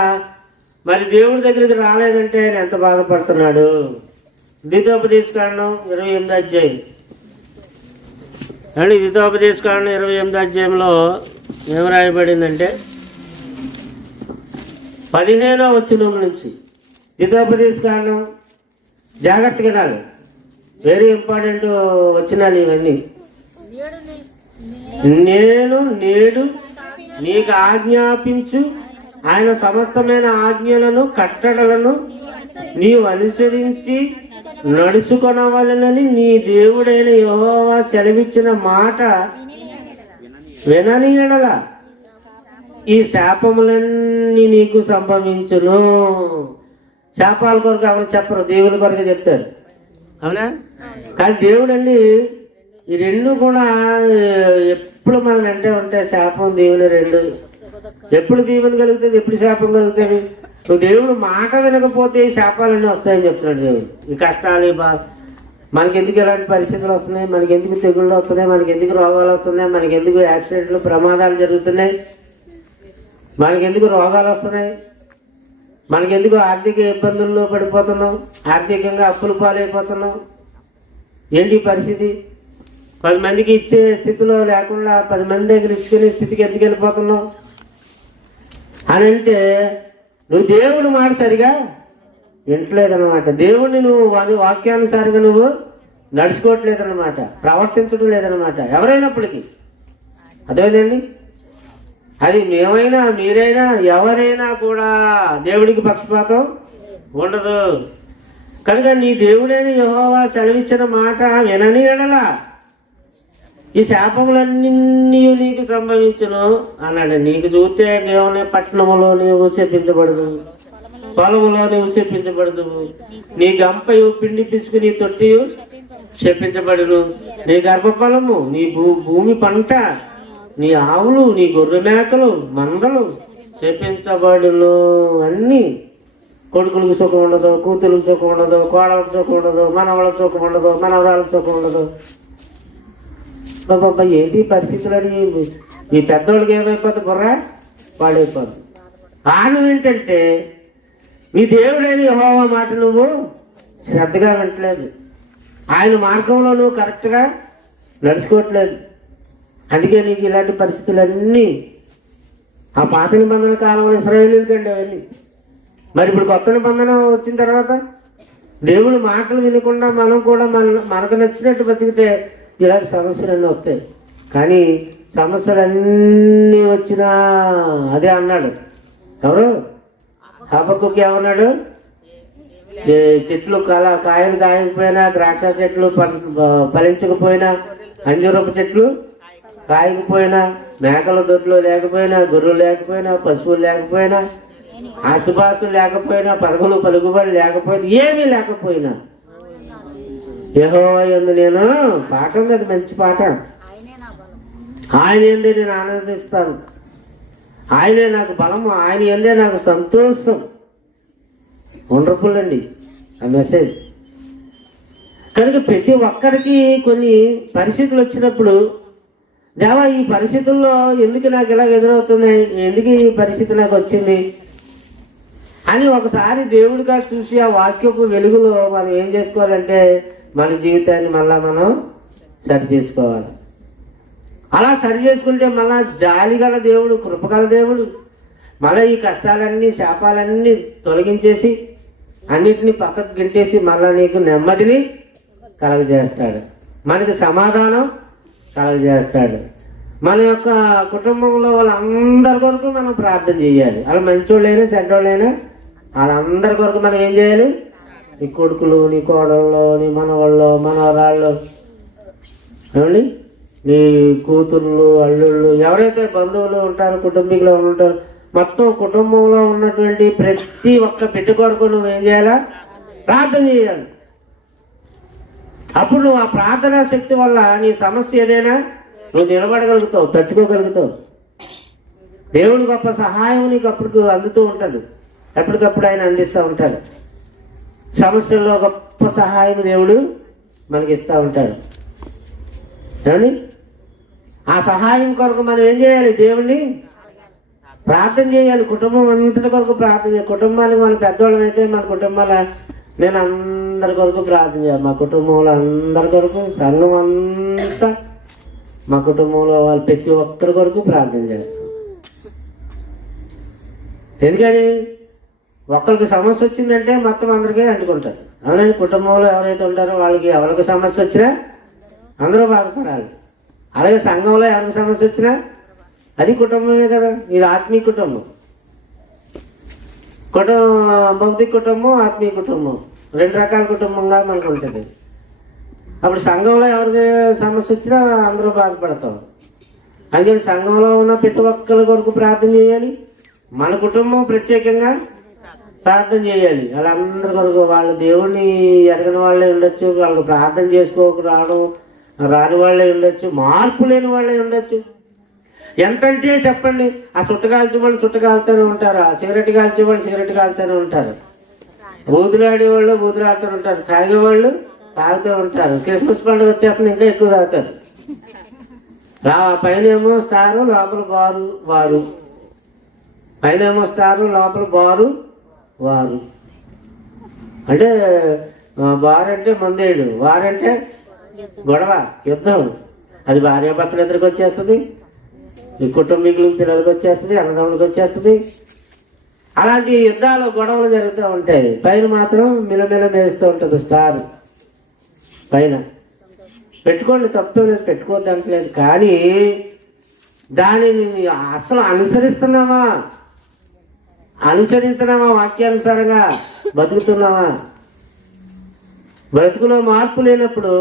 మరి దేవుడి దగ్గరికి రాలేదంటే ఆయన ఎంత బాధపడుతున్నాడు. ద్వితోపదేశకాండం 28వ అధ్యాయం అండి. ద్వితోపదేశకాండం 28వ అధ్యాయంలో ఏం రాయబడిందంటే, 15వ వచనం నుంచి. ద్వితోపదేశ కాండం జాగ్రత్తగా వినాలి, వెరీ ఇంపార్టెంట్ వచనాలు ఇవన్నీ. నేను నేడు నీకు ఆజ్ఞాపించు ఆయన సమస్తమైన ఆజ్ఞలను కట్టడలను నీవు అనుసరించి నడుచుకొనవలెనని నీ దేవుడైన యెహోవా సెలవిచ్చిన మాట వినని ఎడల ఈ శాపములన్నీ నీకు సంభవించును. శాపాల కొరకు ఎవరు చెప్పరు, దేవుని కొరకు చెప్తారు, అవునా? కానీ దేవుడు అండి ఈ రెండు కూడా ఎప్పుడు మనం వెంటే ఉంటే శాపం దేవుని రెండు. ఎప్పుడు దీవెన కలుగుతుంది, ఎప్పుడు శాపం కలుగుతుంది? నువ్వు దేవుడు మాట వినకపోతే ఈ శాపాలన్నీ వస్తాయని చెప్తున్నాడు దేవుడు. ఈ కష్టాలు, ఈ బాధ, మనకెందుకు ఇలాంటి పరిస్థితులు వస్తున్నాయి, మనకెందుకు తెగుళ్ళు వస్తున్నాయి, మనకెందుకు రోగాలు వస్తున్నాయి, మనకెందుకు యాక్సిడెంట్లు ప్రమాదాలు జరుగుతున్నాయి, మనకెందుకు రోగాలు వస్తున్నాయి, మనకెందుకు ఆర్థిక ఇబ్బందుల్లో పడిపోతున్నాం, ఆర్థికంగా అప్పుల పాలైపోతున్నాం? ఏంటి పరిస్థితి? 10 మందికి ఇచ్చే స్థితిలో లేకుండా 10 మంది దగ్గర ఇచ్చుకునే స్థితికి ఎందుకు వెళ్ళిపోతున్నావు అని అంటే నువ్వు దేవుడు మాట సరిగా వింటలేదన్నమాట. దేవుడిని నువ్వు వాక్యానుసారంగా నువ్వు నడుచుకోవట్లేదన్నమాట, ప్రవర్తించడం లేదన్నమాట. ఎవరైనప్పటికీ అదేనండి, అది మేమైనా మీరైనా ఎవరైనా కూడా దేవుడికి పక్షపాతం ఉండదు. కనుక నీ దేవుడైన యెహోవా సెలవిచ్చిన మాట వినని ఎడల ఈ శాపములన్నీ నీకు సంభవించును అన్నాడు. నీకు చూస్తే దేవుని పట్టణములో నీవు చెప్పించబడదు, పొలములో నీవు చెప్పించబడదు, నీ గంపయు పిండి పిసుకుని తొట్టి చెప్పించబడును, నీ గర్భఫలము, నీ భూమి పంట, నీ ఆవులు, నీ గొర్రె మేకలు, మందలు చెప్పించబడును. అన్నీ కొడుకులకు సుఖం ఉండదు, కూతురులకు సుఖం ఉండదు, కోడలకు సుఖం ఉండదు, మనవాళ్ళకి సుఖం ఉండదు, మనవరాలకు సుఖం ఉండదు. బాబా ఏంటి పరిస్థితులని ఈ పెద్దోళ్ళకి ఏమైపోతుంది, బుర్రా పాడైపోతుంది. కారణం ఏంటంటే నీ దేవుడైన యెహోవా మాట నువ్వు శ్రద్ధగా వింటలేదు, ఆయన మార్గంలో నువ్వు కరెక్ట్గా నడుచుకోవట్లేదు. అందుకే నీకు ఇలాంటి పరిస్థితులన్నీ ఆ పాత నిబంధన కాలంలో ఇశ్రాయేలీయులకండి అవన్నీ. మరి ఇప్పుడు కొత్త నిబంధన వచ్చిన తర్వాత దేవుడు మాటలు వినకుండా మనం కూడా మనకు నచ్చినట్టు బతికితే ఇలాంటి సమస్యలన్నీ వస్తాయి. కానీ సమస్యలన్నీ వచ్చినా అదే అన్నాడు ఎవరు? హబక్కూకు ఏమన్నాడు? చెట్లు కాయలు కాయకపోయినా, ద్రాక్ష చెట్లు ఫలించకపోయినా, అంజూరపు చెట్లు కాయకపోయినా, మేకల దొడ్లు లేకపోయినా, గొర్రెలు లేకపోయినా, పశువులు లేకపోయినా, ఆస్తుపాస్తులు లేకపోయినా, పలుకుబడి లేకపోయినా, ఏమీ లేకపోయినా యెహోవా యందు నేను పాఠం కదా, మంచి పాట. ఆయన ఎందే నేను ఆనందిస్తాను, ఆయనే నాకు బలము, ఆయన ఎందే నాకు సంతోషం. వండర్ఫుల్ అండి ఆ మెసేజ్. కనుక ప్రతి ఒక్కరికి కొన్ని పరిస్థితులు వచ్చినప్పుడు దేవా ఈ పరిస్థితుల్లో ఎందుకు నాకు ఇలాగ ఎదురవుతున్నాయి, ఎందుకు ఈ పరిస్థితి నాకు వచ్చింది అని ఒకసారి దేవుడిగా చూసి ఆ వాక్యపు వెలుగులో మనం ఏం చేసుకోవాలంటే మన జీవితాన్ని మళ్ళా మనం సరి చేసుకోవాలి. అలా సరి చేసుకుంటే మళ్ళా జాలిగల దేవుడు, కృపగల దేవుడు మళ్ళీ ఈ కష్టాలన్నీ శాపాలన్నీ తొలగించేసి అన్నిటినీ పక్కకు గింటేసి మళ్ళా నీకు నెమ్మదిని కలగజేస్తాడు, మనకి సమాధానం కలగజేస్తాడు. మన యొక్క కుటుంబంలో వాళ్ళందరి కొరకు మనం ప్రార్థన చేయాలి. అలా మంచోళ్ళైనా చెడ్డోళ్ళైనా వాళ్ళందరి కొరకు మనం ఏం చేయాలి? నీ కొడుకులు, నీ కోడళ్ళు, నీ మనవాళ్ళు, మనవరాళ్ళు, ఏమండి నీ కూతుర్లు, అల్లుళ్ళు, ఎవరైతే బంధువులు ఉంటారో, కుటుంబీకులు ఉంటారో, మొత్తం కుటుంబంలో ఉన్నటువంటి ప్రతి ఒక్క బిడ్డ కొరకు నువ్వు ఏం చేయాలా? ప్రార్థన చేయాలి. అప్పుడు నువ్వు ఆ ప్రార్థనా శక్తి వల్ల నీ సమస్య ఏదైనా నువ్వు నిలబడగలుగుతావు, తట్టుకోగలుగుతావు. దేవుని గొప్ప సహాయం నీకు అప్పుడు అందుతూ ఉంటాడు, ఎప్పటికప్పుడు ఆయన అందిస్తూ ఉంటాడు. సమస్యల్లో గొప్ప సహాయం దేవుడు మనకి ఇస్తూ ఉంటాడు. ఏమండి ఆ సహాయం కొరకు మనం ఏం చేయాలి? దేవుణ్ణి ప్రార్థన చేయాలి. కుటుంబం అంతటి కొరకు ప్రార్థన చేయాలి. కుటుంబానికి మన పెద్దవాళ్ళం అయితే మన కుటుంబాల నేను అందరి కొరకు ప్రార్థన చేయాలి. మా కుటుంబంలో అందరి కొరకు, సంఘం అంతా మా కుటుంబంలో వాళ్ళు ప్రతి ఒక్కరి కొరకు ప్రార్థన చేస్తాం. ఎందుకని ఒకరికి సమస్య వచ్చిందంటే మొత్తం అందరికీ అంటుకుంటారు. అవునండి, కుటుంబంలో ఎవరైతే ఉంటారో వాళ్ళకి ఎవరికి సమస్య వచ్చినా అందరూ బాధపడాలి. అలాగే సంఘంలో ఎవరికి సమస్య వచ్చినా అది కుటుంబమే కదా. ఇది ఆత్మీయ కుటుంబం, భౌతిక కుటుంబం, ఆత్మీయ కుటుంబం, రెండు రకాల కుటుంబంగా మనకు ఉంటుంది. అప్పుడు సంఘంలో ఎవరికి సమస్య వచ్చినా అందరూ బాధపడతాం. అందుకని సంఘంలో ఉన్న ప్రతి ఒక్కరి కొరకు ప్రార్థన చేయాలి. మన కుటుంబం ప్రత్యేకంగా ప్రార్థన చేయాలి. వాళ్ళందరి కొరకు, వాళ్ళు దేవుణ్ణి ఎరగని వాళ్ళే ఉండొచ్చు, వాళ్ళకి ప్రార్థన చేసుకోక రాని వాళ్ళే ఉండొచ్చు, మార్పు లేని వాళ్ళే ఉండొచ్చు. ఎంతంటే చెప్పండి, ఆ చుట్టకాల్చే వాళ్ళు చుట్టకాలుతూనే ఉంటారు, ఆ సిగరెట్ కాల్చే వాళ్ళు సిగరెట్ కాలుతూనే ఉంటారు, బూతులాడేవాళ్ళు బూతులాడుతూ ఉంటారు, తాగేవాళ్ళు తాగుతూ ఉంటారు. క్రిస్మస్ పండుగ వచ్చేప్పుడు ఇంకా ఎక్కువ తాగుతారు. పైన ఏమో స్టారు, లోపల వారు పైన ఏమో స్టారు, లోపల వారు అంటే బారు అంటే మందేడు, వారంటే గొడవ, యుద్ధం. అది భార్యాభర్తలు ఇద్దరికి వచ్చేస్తుంది, ఈ కుటుంబీకులు పిల్లలకి వచ్చేస్తుంది, అన్నదమ్ములకు వచ్చేస్తుంది. అలాంటి యుద్ధాలు గొడవలు జరుగుతూ ఉంటాయి. పైన మాత్రం మిలమిల మేస్తూ ఉంటుంది స్టార్. పైన పెట్టుకోండి, తప్పే లేదు, పెట్టుకోవద్దు అంటలేదు. కానీ దానిని అసలు అనుసరిస్తున్నావా వాక్యానుసారంగా బతుకుతున్నావా? బ్రతుకులో మార్పు లేనప్పుడు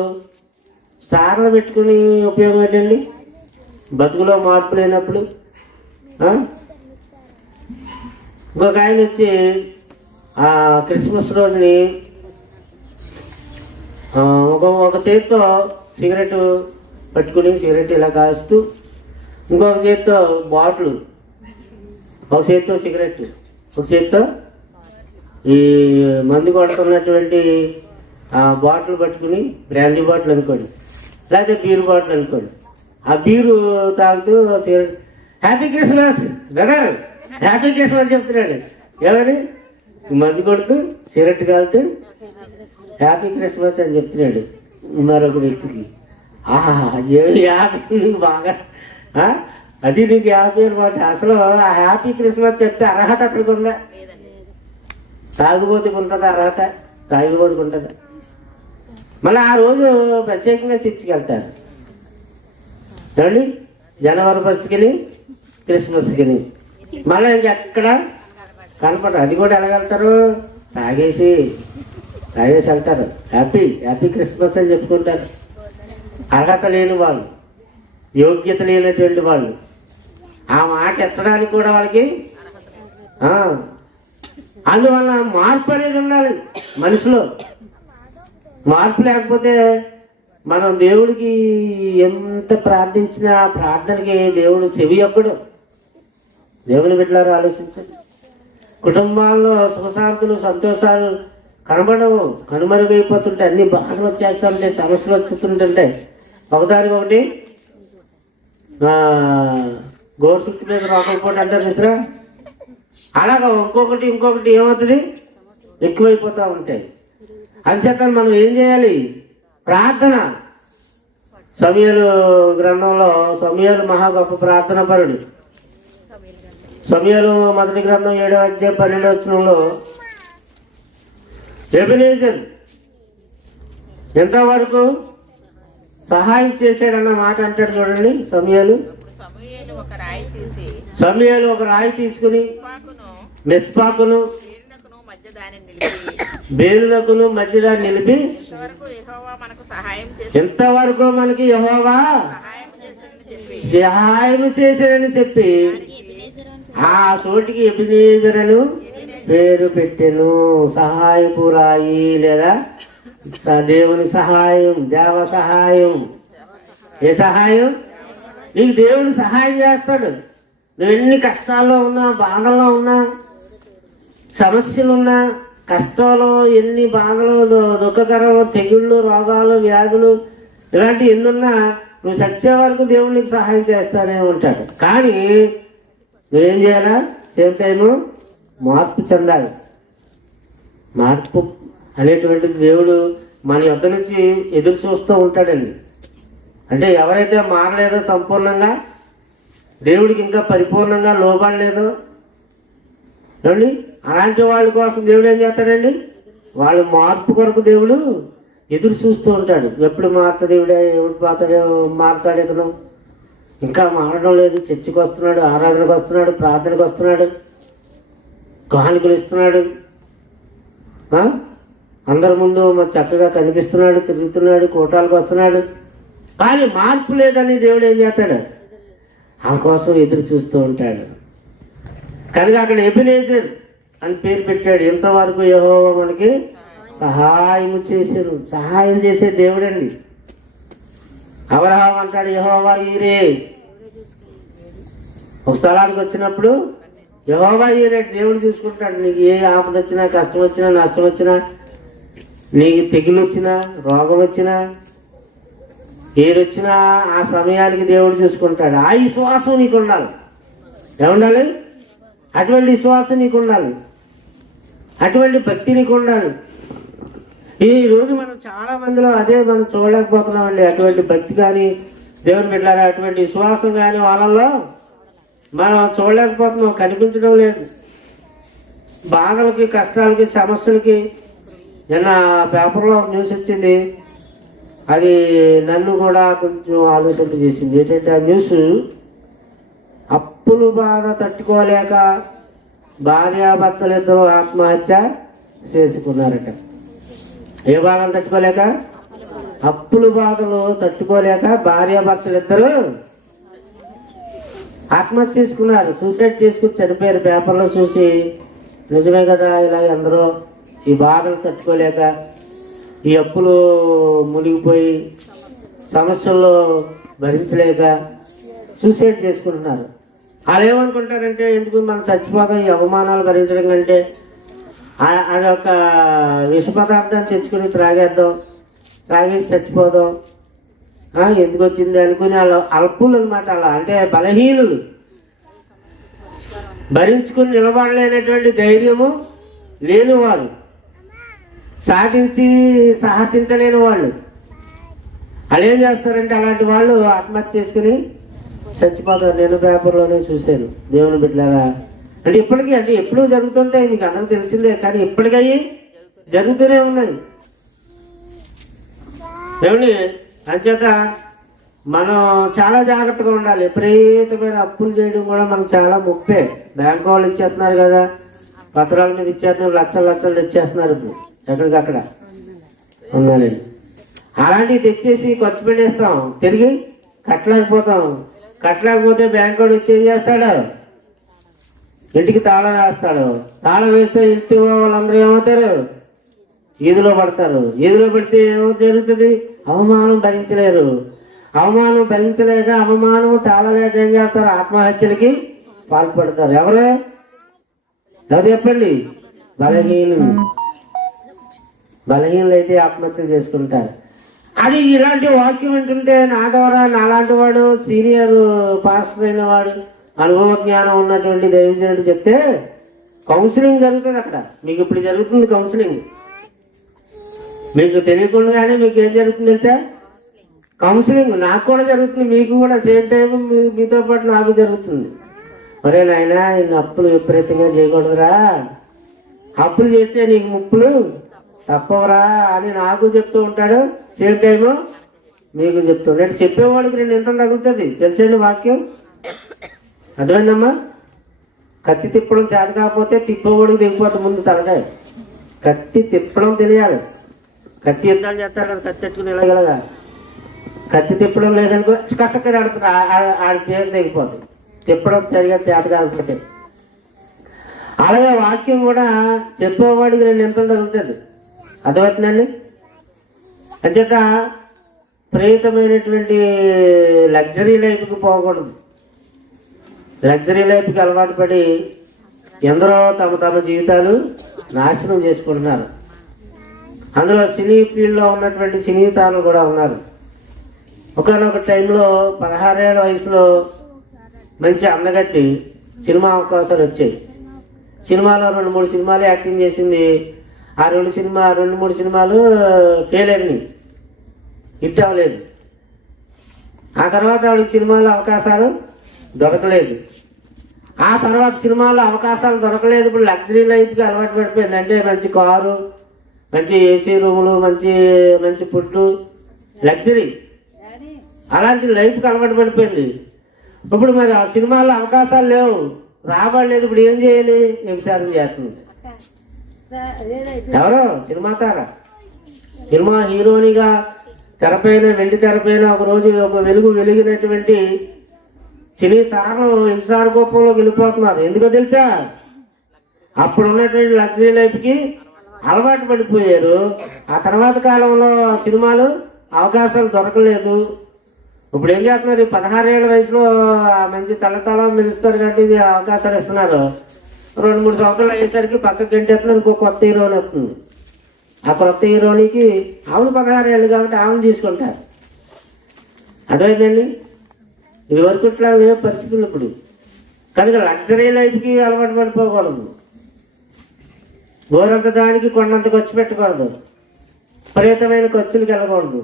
స్టార్లు పెట్టుకుని ఉపయోగం ఏంటండి? బతుకులో మార్పు లేనప్పుడు. ఇంకొక ఆయన వచ్చి ఆ క్రిస్మస్ రోజుని ఒక చేతితో సిగరెట్ పట్టుకుని సిగరెట్ ఇలా కాస్తూ, ఇంకొక చేతితో బాటిల్, ఒక చేతితో సిగరెట్, ఒక చేతితో ఈ మందు కొడుతున్నటువంటి బాటిల్ పట్టుకుని, బ్రాండీ బాటిల్ అనుకోండి, లేకపోతే బీరు బాటిల్ అనుకోండి, ఆ బీరు తాగుతూ cigarette, happy Christmas brother, happy Christmas చెప్తున్నాడు. ఏమని? మందు కొడుతూ సిగరెట్ కాలుతూ హ్యాపీ క్రిస్మస్ అని చెప్తున్నాడు మరొక వ్యక్తికి. హ్యాపీ నీకు బాగా, అది నీకు హ్యాపీ అనమాట. అసలు ఆ హ్యాపీ క్రిస్మస్ చెప్పే అర్హత అక్కడికి ఉందా? తాగుబోతుకు ఉంటుందా అర్హత? తాగుబోతుకు ఉంటుందా? మళ్ళీ ఆ రోజు ప్రత్యేకంగా చర్చికి వెళ్తారు. ఏమండి, జనవరి 1కి క్రిస్మస్కి మళ్ళీ ఇంకెక్కడ కనపడరు. అది కూడా ఎలాగెళ్తారు? తాగేసి వెళ్తారు. హ్యాపీ క్రిస్మస్ అని చెప్పుకుంటారు. అర్హత లేని వాళ్ళు, యోగ్యత లేనటువంటి వాళ్ళు, ఆ మాట ఎత్తడానికి కూడా వాళ్ళకి. అందువల్ల మార్పు అనేది ఉండాలి మనిషిలో. మార్పు లేకపోతే మనం దేవుడికి ఎంత ప్రార్థించినా ప్రార్థనకి దేవుడు చెవి ఎప్పుడు. దేవుని బిడ్డలారా ఆలోచించండి. కుటుంబాల్లో సుఖశాంతులు సంతోషాలు కనబడవు, కనుమరుగైపోతుంటాయి. అన్ని బాధలు వచ్చేస్తుంటాయి, సమస్యలు వచ్చేస్తుంటుంటాయి. ఒకదానికొకటి గోరు చుట్టు మీద రోకలిపోటు అంటారు చూసినా, అలాగా ఇంకొకటి ఏమవుతుంది, ఎక్కువైపోతూ ఉంటాయి. అందుచేత మనం ఏం చేయాలి? ప్రార్థన. సమూయేలు గ్రంథంలో సమూయేలు మహా గొప్ప ప్రార్థన పరుడు. సమూయేలు మొదటి గ్రంథం 7వ అధ్యాయం 12వ వచనంలో ఎబెనేజర్ ఎంతవరకు సహాయం చేశాడన్న మాట అంటాడు చూడండి. సమూయేలు ఒక రాయి తీసుకుని మిస్పాకును బేలులకును మధ్య దాన్ని నిలిపి ఎంతవరకు మనకి యెహోవా సహాయం చేశాడని చెప్పి ఆ చోటికి ఎబెనేజర్ అని పేరు పెట్టెను. సహాయపు రాయి, లేదా దేవుని సహాయం, దేవ సహాయం. ఏ సహాయం? నీకు దేవుడు సహాయం చేస్తాడు. నువ్వు ఎన్ని కష్టాల్లో ఉన్నా, బాధల్లో ఉన్నా, సమస్యలున్నా, కష్టాలు ఎన్ని బాధలు, దుఃఖకరం, తెగుళ్ళు, రోగాలు, వ్యాధులు, ఇలాంటివి ఎన్నున్నా నువ్వు చచ్చే వరకు దేవుడు నీకు సహాయం చేస్తానే ఉంటాడు. కానీ నువ్వేం చేయాలా? సేమ్ టైము మార్పు చెందాలి. మార్పు అనేటువంటిది దేవుడు మన యొద్ద నుంచి ఎదురు చూస్తూ ఉంటాడండి. అంటే ఎవరైతే మారలేదో, సంపూర్ణంగా దేవుడికి ఇంకా పరిపూర్ణంగా లోబడలేదో, ఏమండి అలాంటి వాళ్ళ కోసం దేవుడు ఏం చేస్తాడండి? వాళ్ళ మార్పు కొరకు దేవుడు ఎదురు చూస్తూ ఉంటాడు. ఎప్పుడు మారుతా దేవుడే, ఎప్పుడు మారుతాడు ఇతను, ఇంకా మారడం లేదు, చర్చికి వస్తున్నాడు, ఆరాధనకు వస్తున్నాడు, ప్రార్థనకు వస్తున్నాడు, కానుకలు ఇస్తున్నాడు, అందరి ముందు మరి చక్కగా కనిపిస్తున్నాడు, తిరుగుతున్నాడు, కూటాలకు వస్తున్నాడు, కానీ మార్పు లేదని దేవుడు ఏం చేస్తాడు? ఆ కోసం ఎదురు చూస్తూ ఉంటాడు. కనుక అక్కడ ఎబెనేజర్ అని పేరు పెట్టాడు. ఇంతవరకు యెహోవా మనకి సహాయం చేశారు. సహాయం చేసే దేవుడండి. అబ్రహాము అంటాడు యెహోవా ఈరే. ఒక స్థలానికి వచ్చినప్పుడు యెహోవా ఈరే, దేవుడు చూసుకుంటాడు. నీకు ఏ ఆపద వచ్చినా, కష్టం వచ్చినా, నష్టం వచ్చినా, నీకు తెగులు వచ్చినా, రోగం వచ్చినా, ఏది వచ్చినా ఆ సమయానికి దేవుడు చూసుకుంటాడు. ఆ విశ్వాసం నీకు ఉండాలి. ఏముండాలి? అటువంటి విశ్వాసం నీకు ఉండాలి, అటువంటి భక్తి నీకు ఉండాలి. ఈరోజు మనం చాలా మందిలో అదే మనం చూడలేకపోతున్నామండి. అటువంటి భక్తి కానీ దేవుని బిడ్డలారా, అటువంటి విశ్వాసం కానీ వాళ్ళల్లో మనం చూడలేకపోతున్నాం, కనిపించడం లేదు. బాధలకి, కష్టాలకి, సమస్యలకి. నిన్న పేపర్లో న్యూస్ వచ్చింది, అది నన్ను కూడా కొంచెం ఆలోచింపజేసింది. ఏంటంటే ఆ న్యూస్, అప్పులు బాధ తట్టుకోలేక భార్యాభర్తలిద్దరూ ఆత్మహత్య చేసుకున్నారట. ఏ బాధలు తట్టుకోలేక? అప్పులు బాధలు తట్టుకోలేక భార్యాభర్తలిద్దరూ ఆత్మహత్య చేసుకున్నారు, సూసైడ్ చేసుకుని చనిపోయారు. పేపర్లో చూసి నిజమే కదా, ఇలా అందరూ ఈ బాధలు తట్టుకోలేక, ఈ అప్పులు మునిగిపోయి సమస్యల్లో భరించలేక సూసైడ్ చేసుకుంటున్నారు. వాళ్ళు ఏమనుకుంటారంటే, ఎందుకు మనం చచ్చిపోతాం, ఈ అవమానాలు భరించడం కంటే అదొక విష పదార్థాన్ని తెచ్చుకుని త్రాగేద్దాం, త్రాగేసి చచ్చిపోదాం, ఎందుకు వచ్చింది అనుకుని వాళ్ళు అల్పులు అనమాట. అలా అంటే బలహీనులు, భరించుకుని నిలబడలేనటువంటి ధైర్యము లేని వారు, సాహసించలేని వాళ్ళు. వాళ్ళు ఏం చేస్తారంటే, అలాంటి వాళ్ళు ఆత్మహత్య చేసుకుని చచ్చిపోతారు. నేను పేపర్లోనే చూశాను. దేవుని బిడ్డలారా, అంటే ఇప్పటికీ, అంటే ఎప్పుడూ జరుగుతుంటాయి, మీకు అందరూ తెలిసిందే, కానీ ఇప్పటికీ జరుగుతూనే ఉన్నాయి. ఏమండి, అంచేత మనం చాలా జాగ్రత్తగా ఉండాలి. విపరీతమైన అప్పులు చేయడం కూడా మనకు చాలా ముప్పే. బ్యాంకు వాళ్ళు ఇచ్చేస్తున్నారు కదా, పత్రాల మీద ఇచ్చేస్తున్నారు, లక్షలు లక్షలు తెచ్చేస్తున్నారు. ఇప్పుడు ఎక్కడికక్కడ ఉండాలి. అలాంటివి తెచ్చేసి ఖర్చు పెట్టేస్తాం, తిరిగి కట్టలేకపోతాం. కట్టలేకపోతే బ్యాంకు వాడు వచ్చి ఏం చేస్తాడు? ఇంటికి తాళం వేస్తాడు. తాళం వేస్తే ఇంటి వాళ్ళందరూ ఏమవుతారు? ఈదులో పడతారు. ఈదులో పెడితే ఏమో జరుగుతుంది? అవమానం భరించలేరు. అవమానం భరించలేక, అవమానం తాళలేక ఏం చేస్తారు? ఆత్మహత్యలకి పాల్పడతారు. ఎవరు చెప్పండి? బలహీనులు అయితే ఆత్మహత్యలు చేసుకుంటారు. అది ఇలాంటి వాక్యం వింటుంటే నా ద్వారా నాలాంటి వాడు, సీనియర్ పాస్టర్ అయిన వాడు, అనుభవ జ్ఞానం ఉన్నటువంటి దైవజనుడు చెప్తే కౌన్సిలింగ్ జరుగుతుంది అక్కడ. మీకు ఇప్పుడు జరుగుతుంది కౌన్సిలింగ్. మీకు తెలియకుండానే మీకు ఏం జరుగుతుంది తెలుసా? కౌన్సిలింగ్. నాకు కూడా జరుగుతుంది, మీకు కూడా సేమ్ టైం మీతో పాటు నాకు జరుగుతుంది. ఒరే నాయనా, ఇన్ని అప్పులు విపరీతంగా చేయకూడదురా, అప్పులు చేస్తే నీకు ముప్పులు తప్పవరా అని నాకు చెప్తూ ఉంటాడు. సేమ్ టైము మీకు చెప్తూ ఉంటాడు. చెప్పేవాడికి నేను ఎంత తగులుతుంది తెలిసండి వాక్యం. అర్థమైందమ్మా? కత్తి తిప్పడం చేత కాకపోతే తిప్పేవాడికి దిగిపోతుంది ముందు తలకాయ. కత్తి తిప్పడం తెలియాలి. కత్తి యుద్ధాలు చేస్తారు కదా, కత్తి ఎట్టుకుని ఇలాగలగా. కత్తి తిప్పడం లేదనుకో కసక్కని ఆడుతుంది, ఆడి పేరు దిగిపోతుంది. తిప్పడం సరిగా చేత కాకపోతే. అలాగే వాక్యం కూడా చెప్పేవాడికి నేను ఎంత తగులుతుంది. అర్థమవుతుందండి? అంచేత ప్రేతమైనటువంటి లగ్జరీ లైఫ్కి పోకూడదు. లగ్జరీ లైఫ్కి అలవాటు పడి ఎందరో తమ జీవితాలు నాశనం చేసుకుంటున్నారు. అందులో సినీ ఫీల్డ్లో ఉన్నటువంటి సినీ తారలు కూడా ఉన్నారు. ఒకనొక టైంలో 16 ఏళ్ల వయసులో మంచి అందగట్టి సినిమా అవకాశాలు వచ్చాయి. సినిమాలో 2-3 సినిమాలు యాక్టింగ్ చేసింది. ఆ 2-3 సినిమాలు ఫెయిల్ అయినాయి, హిట్ అవ్వలేదు. ఆ తర్వాత ఆవిడకి సినిమాలో అవకాశాలు దొరకలేదు. ఆ తర్వాత సినిమాల్లో అవకాశాలు దొరకలేదు. ఇప్పుడు లగ్జరీ లైఫ్కి అలవాటు పడిపోయింది. అంటే మంచి కారు, మంచి ఏసీ రూములు, మంచి మంచి ఫుడ్, లగ్జరీ, అలాంటి లైఫ్కి అలవాటు పడిపోయింది. ఇప్పుడు మరి ఆ సినిమాల్లో అవకాశాలు లేవు, రాబడలేదు. ఇప్పుడు ఏం చేయాలి? వ్యభిచారం చేస్తుంది. ఎవరో సినిమా తార, సినిమా హీరోనిగా తెరపైన, వెండి తెరపైన ఒకరోజు ఒక వెలిగినటువంటి సినీ తారలు వ్యభిచార కోపంలో వెళ్ళిపోతున్నారు. ఎందుకో తెలుసా? అప్పుడు ఉన్నటువంటి లగ్జరీ లైఫ్కి అలవాటు పడిపోయారు. ఆ తర్వాత కాలంలో సినిమాలు అవకాశాలు దొరకలేదు. ఇప్పుడు ఏం చేస్తున్నారు? 16 ఏళ్ళ వయసులో మంచి తల మెరుస్తారు కాబట్టి ఇది అవకాశాలు ఇస్తున్నారు. 2-3 సంవత్సరాలు అయ్యేసరికి పక్కకి గంటేస్తున్నారు, ఇంకో కొత్త హీరోని వస్తుంది. ఆ కొత్త హీరోనికి ఆవిడ 16 ఏళ్ళు కాబట్టి ఆవిడ తీసుకుంటారు. అదేంటండి, ఇది వరకు ఇట్లా లేవు పరిస్థితులు ఇప్పుడు. కనుక లగ్జరీ లైఫ్కి అలవాటు పడిపోకూడదు. గోరంత దానికి కొండంత ఖర్చు పెట్టకూడదు, విపరీతమైన ఖర్చులకు వెళ్ళకూడదు.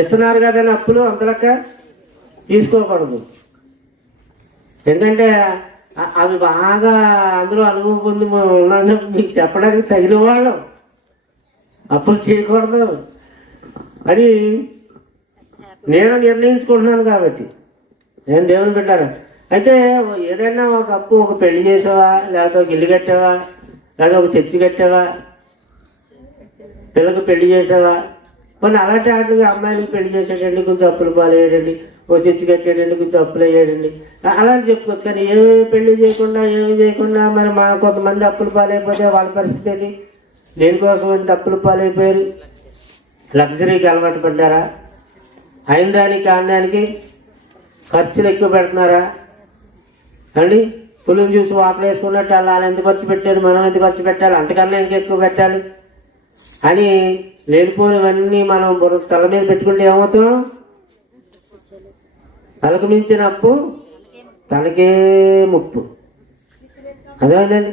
ఇస్తున్నారు కదని అప్పులు అంతలక్క తీసుకోకూడదు. ఎందుకంటే అవి బాగా అందులో అనుభవం పొంది ఉన్నాను మీకు చెప్పడానికి తగిన వాళ్ళం. అప్పులు చేయకూడదు అని నేను నిర్ణయించుకుంటున్నాను. కాబట్టి నేను దేవుని పెట్టాను. అయితే ఏదైనా ఒక అప్పు, ఒక పెళ్లి చేసావా, లేకపోతే ఒక ఇల్లు కట్టావా, లేదా ఒక చర్చి కట్టావా, పిల్లలకు పెళ్లి చేసావా, కొన్ని అలాంటి వాటికి అమ్మాయిలకు పెళ్లి చేసేటండి, కొంచెం అప్పులు పాలేయడండి, ఓ చర్చి కట్టేటండి, కొంచెం అప్పులు వేయడండి, అలాంటి చెప్పుకోవచ్చు. కానీ ఏమి పెళ్లి చేయకుండా ఏమి చేయకుండా మరి మా కొంతమంది అప్పులు పాలైపోతే వాళ్ళ పరిస్థితి ఏంటి? దేనికోసం ఇంత అప్పులు పాలైపోయారు? లగ్జరీకి అలవాటు పడ్డారా? అయిన దానికి కాని దానికి ఖర్చులు ఎక్కువ పెడుతున్నారా అండి? పులిని చూసి వాపలు వేసుకున్నట్టు వాళ్ళు ఎంత ఖర్చు పెట్టారు, మనం ఎంత ఖర్చు పెట్టాలి, అంతకన్నా ఇంకెక్కువ పెట్టాలి అని లేనిపోయినవన్నీ మనం తల మీద పెట్టుకుంటే ఏమవుతాం? తలకు మించిన అప్పు తనకే ముప్పు. అదేనండి.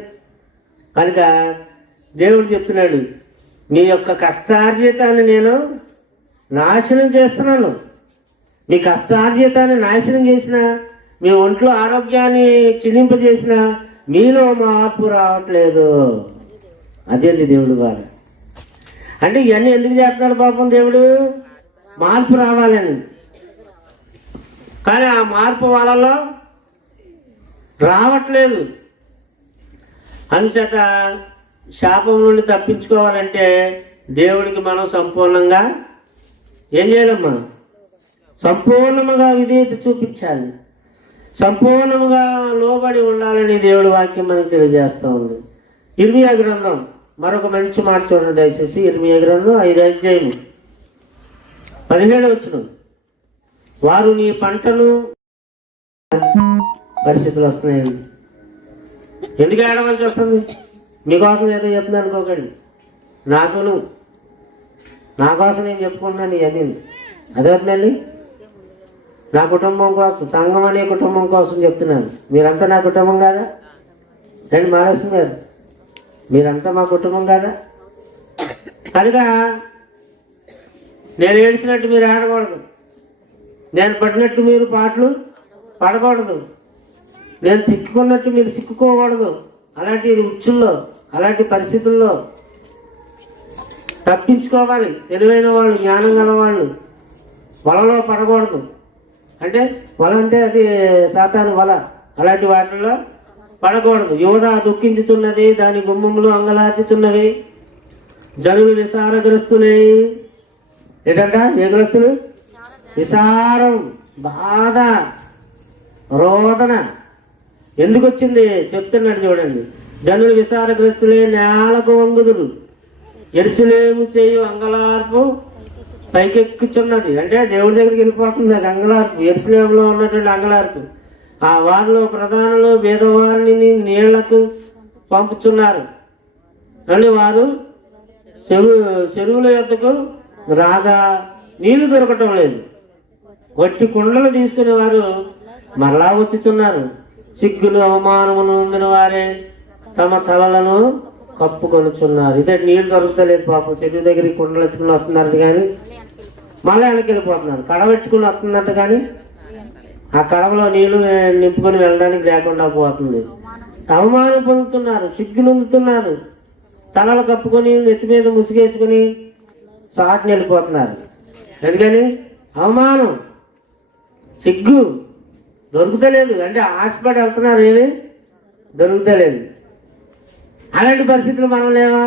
కనుక దేవుడు చెప్తున్నాడు, మీ యొక్క కష్టార్జితాన్ని నేను నాశనం చేస్తున్నాను. మీ కష్టార్జితాన్ని నాశనం చేసిన, మీ ఒంట్లో ఆరోగ్యాన్ని క్షీణింపజేసిన, మీలో మార్పు రావట్లేదు. అదేంటి దేవుడు బాగా. అంటే ఇవన్నీ ఎందుకు చేస్తున్నాడు పాపం దేవుడు? మార్పు రావాలని. కానీ ఆ మార్పు వాళ్ళలో రావట్లేదు. అందుచేత శాపం నుండి తప్పించుకోవాలంటే దేవుడికి మనం సంపూర్ణంగా ఏం చేయాలమ్మా? సంపూర్ణముగా విధేయత చూపించాలి, సంపూర్ణముగా లోబడి ఉండాలని దేవుడి వాక్యం మనకు తెలియజేస్తూ ఉంది. ఇర్మియా గ్రంథం మరొక మంచి మాట చూడండి దయచేసి. ఇర్మియా గ్రంథం 5వ అధ్యాయము 17వ వచనం. వారు నీ పంటను పరిస్థితులు వస్తున్నాయి. ఎందుకు ఏడవలసి వస్తుంది? మీకోసం ఏదో చెప్తున్నాను అనుకోకండి. నా కోసం నేను చెప్పుకున్నాను ఇవన్నీ. అదేంటండి, నా కుటుంబం కోసం, సంఘం అనే కుటుంబం కోసం చెప్తున్నాను. మీరంతా నా కుటుంబం కాదా? రండి మహారాష్ట్ర గారు, మీరంతా మా కుటుంబం కాదా? కనుక నేను ఏడ్చినట్టు మీరు ఆడకూడదు, నేను పడినట్టు మీరు పాటలు పడకూడదు, నేను చిక్కుకున్నట్టు మీరు చిక్కుకోకూడదు. అలాంటి ఉచ్చుల్లో, అలాంటి పరిస్థితుల్లో తప్పించుకోవాలి. తెలివైన వాళ్ళు, జ్ఞానం గల వాళ్ళు వలలో పడకూడదు. అంటే వల అంటే అది సాతాను వల, అలాంటి వాటిల్లో పడకూడదు. యోధా దుఃఖించుతున్నది, దాని గుమ్మములు అంగలార్చుతున్నవి. జనులు విసారగ్రస్తులే. ఏంటంట? ఏ గ్రస్తులు? విసారం, బాధ, రోదన. ఎందుకు వచ్చింది చెప్తున్నాడు చూడండి. జనులు విసారగ్రస్తులే, నేలకు వంగుదురు. ఎరుసలేము చేయు అంగలార్పు పైకెక్కుచున్నది. అంటే దేవుడి దగ్గరికి వెళ్ళిపోతుంది అది అంగలార్పు. ఎరుసలేములో ఉన్నటువంటి అంగలార్పు. ఆ వారిలో ప్రధానులు పేదవారిని నీళ్లకు పంపుతున్నారు. అంటే వారు చెరువుల యొద్దకు రాగా నీళ్లు దొరకటం లేదు. వట్టి కుండలు తీసుకునే వారు మరలా వచ్చుతున్నారు. సిగ్గులు అవమానములు ఉందిన వారే తమ తలలను కప్పుకొనుచున్నారు. ఇదే నీళ్లు దొరుకుతలేదు పాపం. చెరువు దగ్గరికి కుండలు ఎత్తుకుని వస్తున్నారు కానీ మళ్ళీ వెనక్కి వెళ్ళిపోతున్నారు. కడబెట్టుకుని వస్తున్నట్టు కానీ ఆ కడవలో నీళ్లు నింపుకొని వెళ్ళడానికి లేకుండా పోతుంది. అవమానం పొందుతున్నారు, సిగ్గులుందుతున్నారు, తలలు కప్పుకొని నెత్తి మీద ముసుగేసుకుని చాటుని వెళ్ళిపోతున్నారు. ఎందుకని? అవమానం, సిగ్గు దొరుకుతలేదు. అంటే ఆశపడి వెళ్తున్నారు, ఏమి దొరుకుతలేదు. అలాంటి పరిస్థితులు మనం లేవా?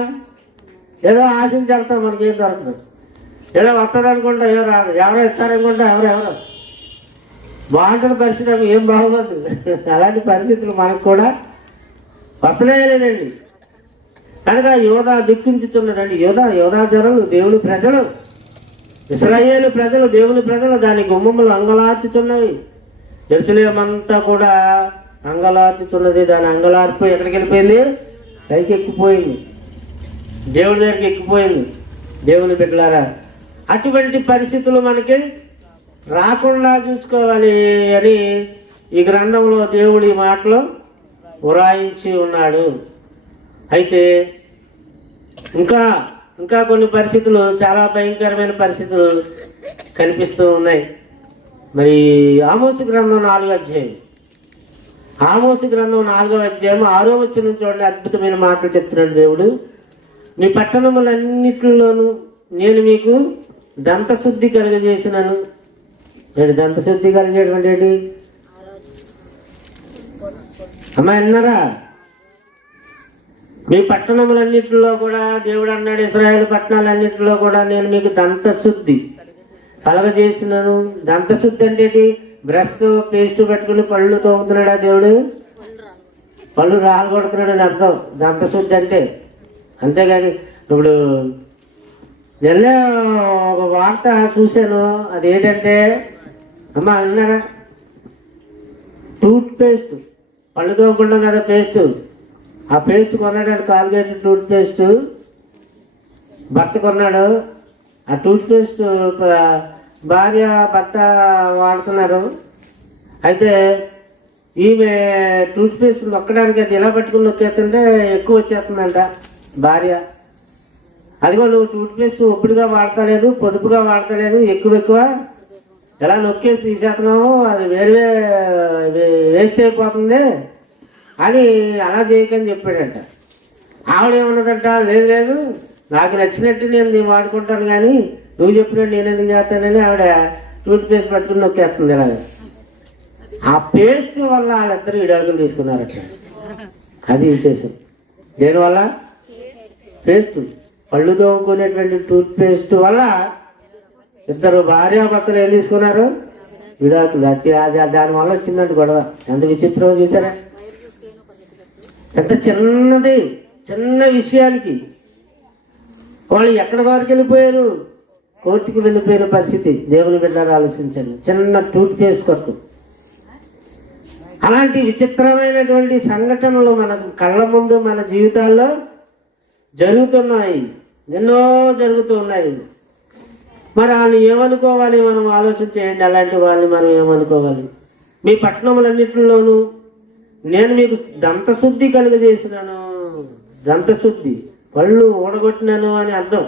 ఏదో ఆశించి వెళ్తాం, మనకేం దొరకదు. ఏదో వస్తుంది అనుకుంటా, ఎవరు రాదు. ఎవరో ఇస్తారనుకుంటా, ఎవరెవరో. బాగుంటుంది పరిస్థితి, ఏం బాగోదు. అలాంటి పరిస్థితులు మనకు కూడా వస్తున్నాయే లేదండి. కనుక యోధా దుఃఖించుతున్నదండి. యోధా జనులు దేవుని ప్రజలు, ఇశ్రాయేలు ప్రజలు, దేవుని ప్రజలు దాని గుమ్మములు అంగలార్చుతున్నవి. యెరూషలేమంతా కూడా అంగలార్చుతున్నది. దాని అంగలార్పు ఎక్కడికి వెళ్ళిపోయింది? పైకి ఎక్కిపోయింది, దేవుడి దగ్గరికి ఎక్కిపోయింది. దేవుని బిడ్డలారా, అటువంటి పరిస్థితులు మనకి రాకుండా చూసుకోవాలి అని ఈ గ్రంథంలో దేవుడి మాటలో ఉరాయించి ఉన్నాడు. అయితే ఇంకా కొన్ని పరిస్థితులు, చాలా భయంకరమైన పరిస్థితులు కనిపిస్తూ ఉన్నాయి. మరి ఆమోసు గ్రంథం 4వ అధ్యాయం, ఆమోసు గ్రంథం 4వ అధ్యాయం 6వ వచనం చూడండి. అద్భుతమైన మాటలు చెప్తున్నాడు దేవుడు. మీ పట్టణములన్నిటిలోనూ నేను మీకు దంతశుద్ధి కలుగజేసినాను. నేను దంతశుద్ధి కలిగేటువంటి ఏంటి అమ్మా అన్నారా? మీ పట్టణములన్నింటిలో కూడా దేవుడు అన్నాడు, ఇశ్రాయేలు పట్టణాలన్నింటిలో కూడా నేను మీకు దంతశుద్ధి కలగజేసినాను. దంతశుద్ధి అంటే ఏంటి? బ్రష్ పేస్ట్ పెట్టుకుని పళ్ళు తోముతున్నాడా దేవుడు? పళ్ళు రాలగొడుతున్నాడు అని అర్థం దంతశుద్ధి అంటే. అంతేగాని ఇప్పుడు నిన్న ఒక వార్త చూశాను. అదేంటంటే అమ్మా అన్నారా, టూత్ పేస్ట్, పళ్ళు తోముకుంటాం కదా పేస్ట్, ఆ పేస్ట్ కొన్నాడు. కాల్గేట్ టూత్ పేస్ట్ భర్త కొన్నాడు. ఆ టూత్ పేస్ట్ భార్య భర్త వాడుతున్నారు. అయితే ఈమె టూత్ పేస్ట్ నొక్కడానికి అది ఎలా పట్టుకుని నొక్కేస్తుంటే ఎక్కువ వచ్చేస్తుందంట భార్య. అదిగో నువ్వు టూత్ పేస్ట్ ఒప్పుడుగా వాడతలేదు, పొదుపుగా వాడతలేదు, ఎక్కువ ఎలా నొక్కేసి తీసేస్తున్నావు, అది వేరే వేస్ట్ అయిపోతుంది అని అలా చేయకని చెప్పాడంట. ఆవిడేమన్నదంట, లేదు లేదు నాకు నచ్చినట్టు నేను వాడుకుంటాను, కానీ నువ్వు చెప్పినట్టు నేను ఎందుకు చేస్తానని ఆవిడ టూత్ పేస్ట్ పట్టుకుని నొక్కేస్తుంది. ఇలాగ ఆ పేస్ట్ వల్ల వాళ్ళిద్దరు విడాకులు తీసుకున్నారట. అది విశేషం. దేనివల్ల? పేస్ట్, పళ్ళు తోముకునేటువంటి టూత్ పేస్ట్ వల్ల ఇద్దరు భార్యాభర్తలు ఏం తీసుకున్నారు? విడాకులు. అది దానివల్ల వచ్చిందంటే గొడవ. ఎంత విచిత్రం చూసారా? ఎంత చిన్న విషయానికి వాళ్ళు ఎక్కడి వరకు వెళ్ళిపోయారు? కోర్టుకు వెళ్ళిపోయిన పరిస్థితి. దేవుని బిడ్డలు ఆలోచించండి. చిన్న టూత్ పేస్ట్ కొరకు అలాంటి విచిత్రమైనటువంటి సంఘటనలు మన కళ్ళ ముందు మన జీవితాల్లో జరుగుతున్నాయి, ఎన్నో జరుగుతూ ఉన్నాయి. మరి వాళ్ళు ఏమనుకోవాలి? మనం ఆలోచన చేయండి. అలాంటి వాళ్ళని మనం ఏమనుకోవాలి? మీ పట్టణములన్నింటిలోనూ నేను మీకు దంతశుద్ధి కలుగజేసినాను. దంతశుద్ధి, పళ్ళు ఊడగొట్టినాను అని అర్థం.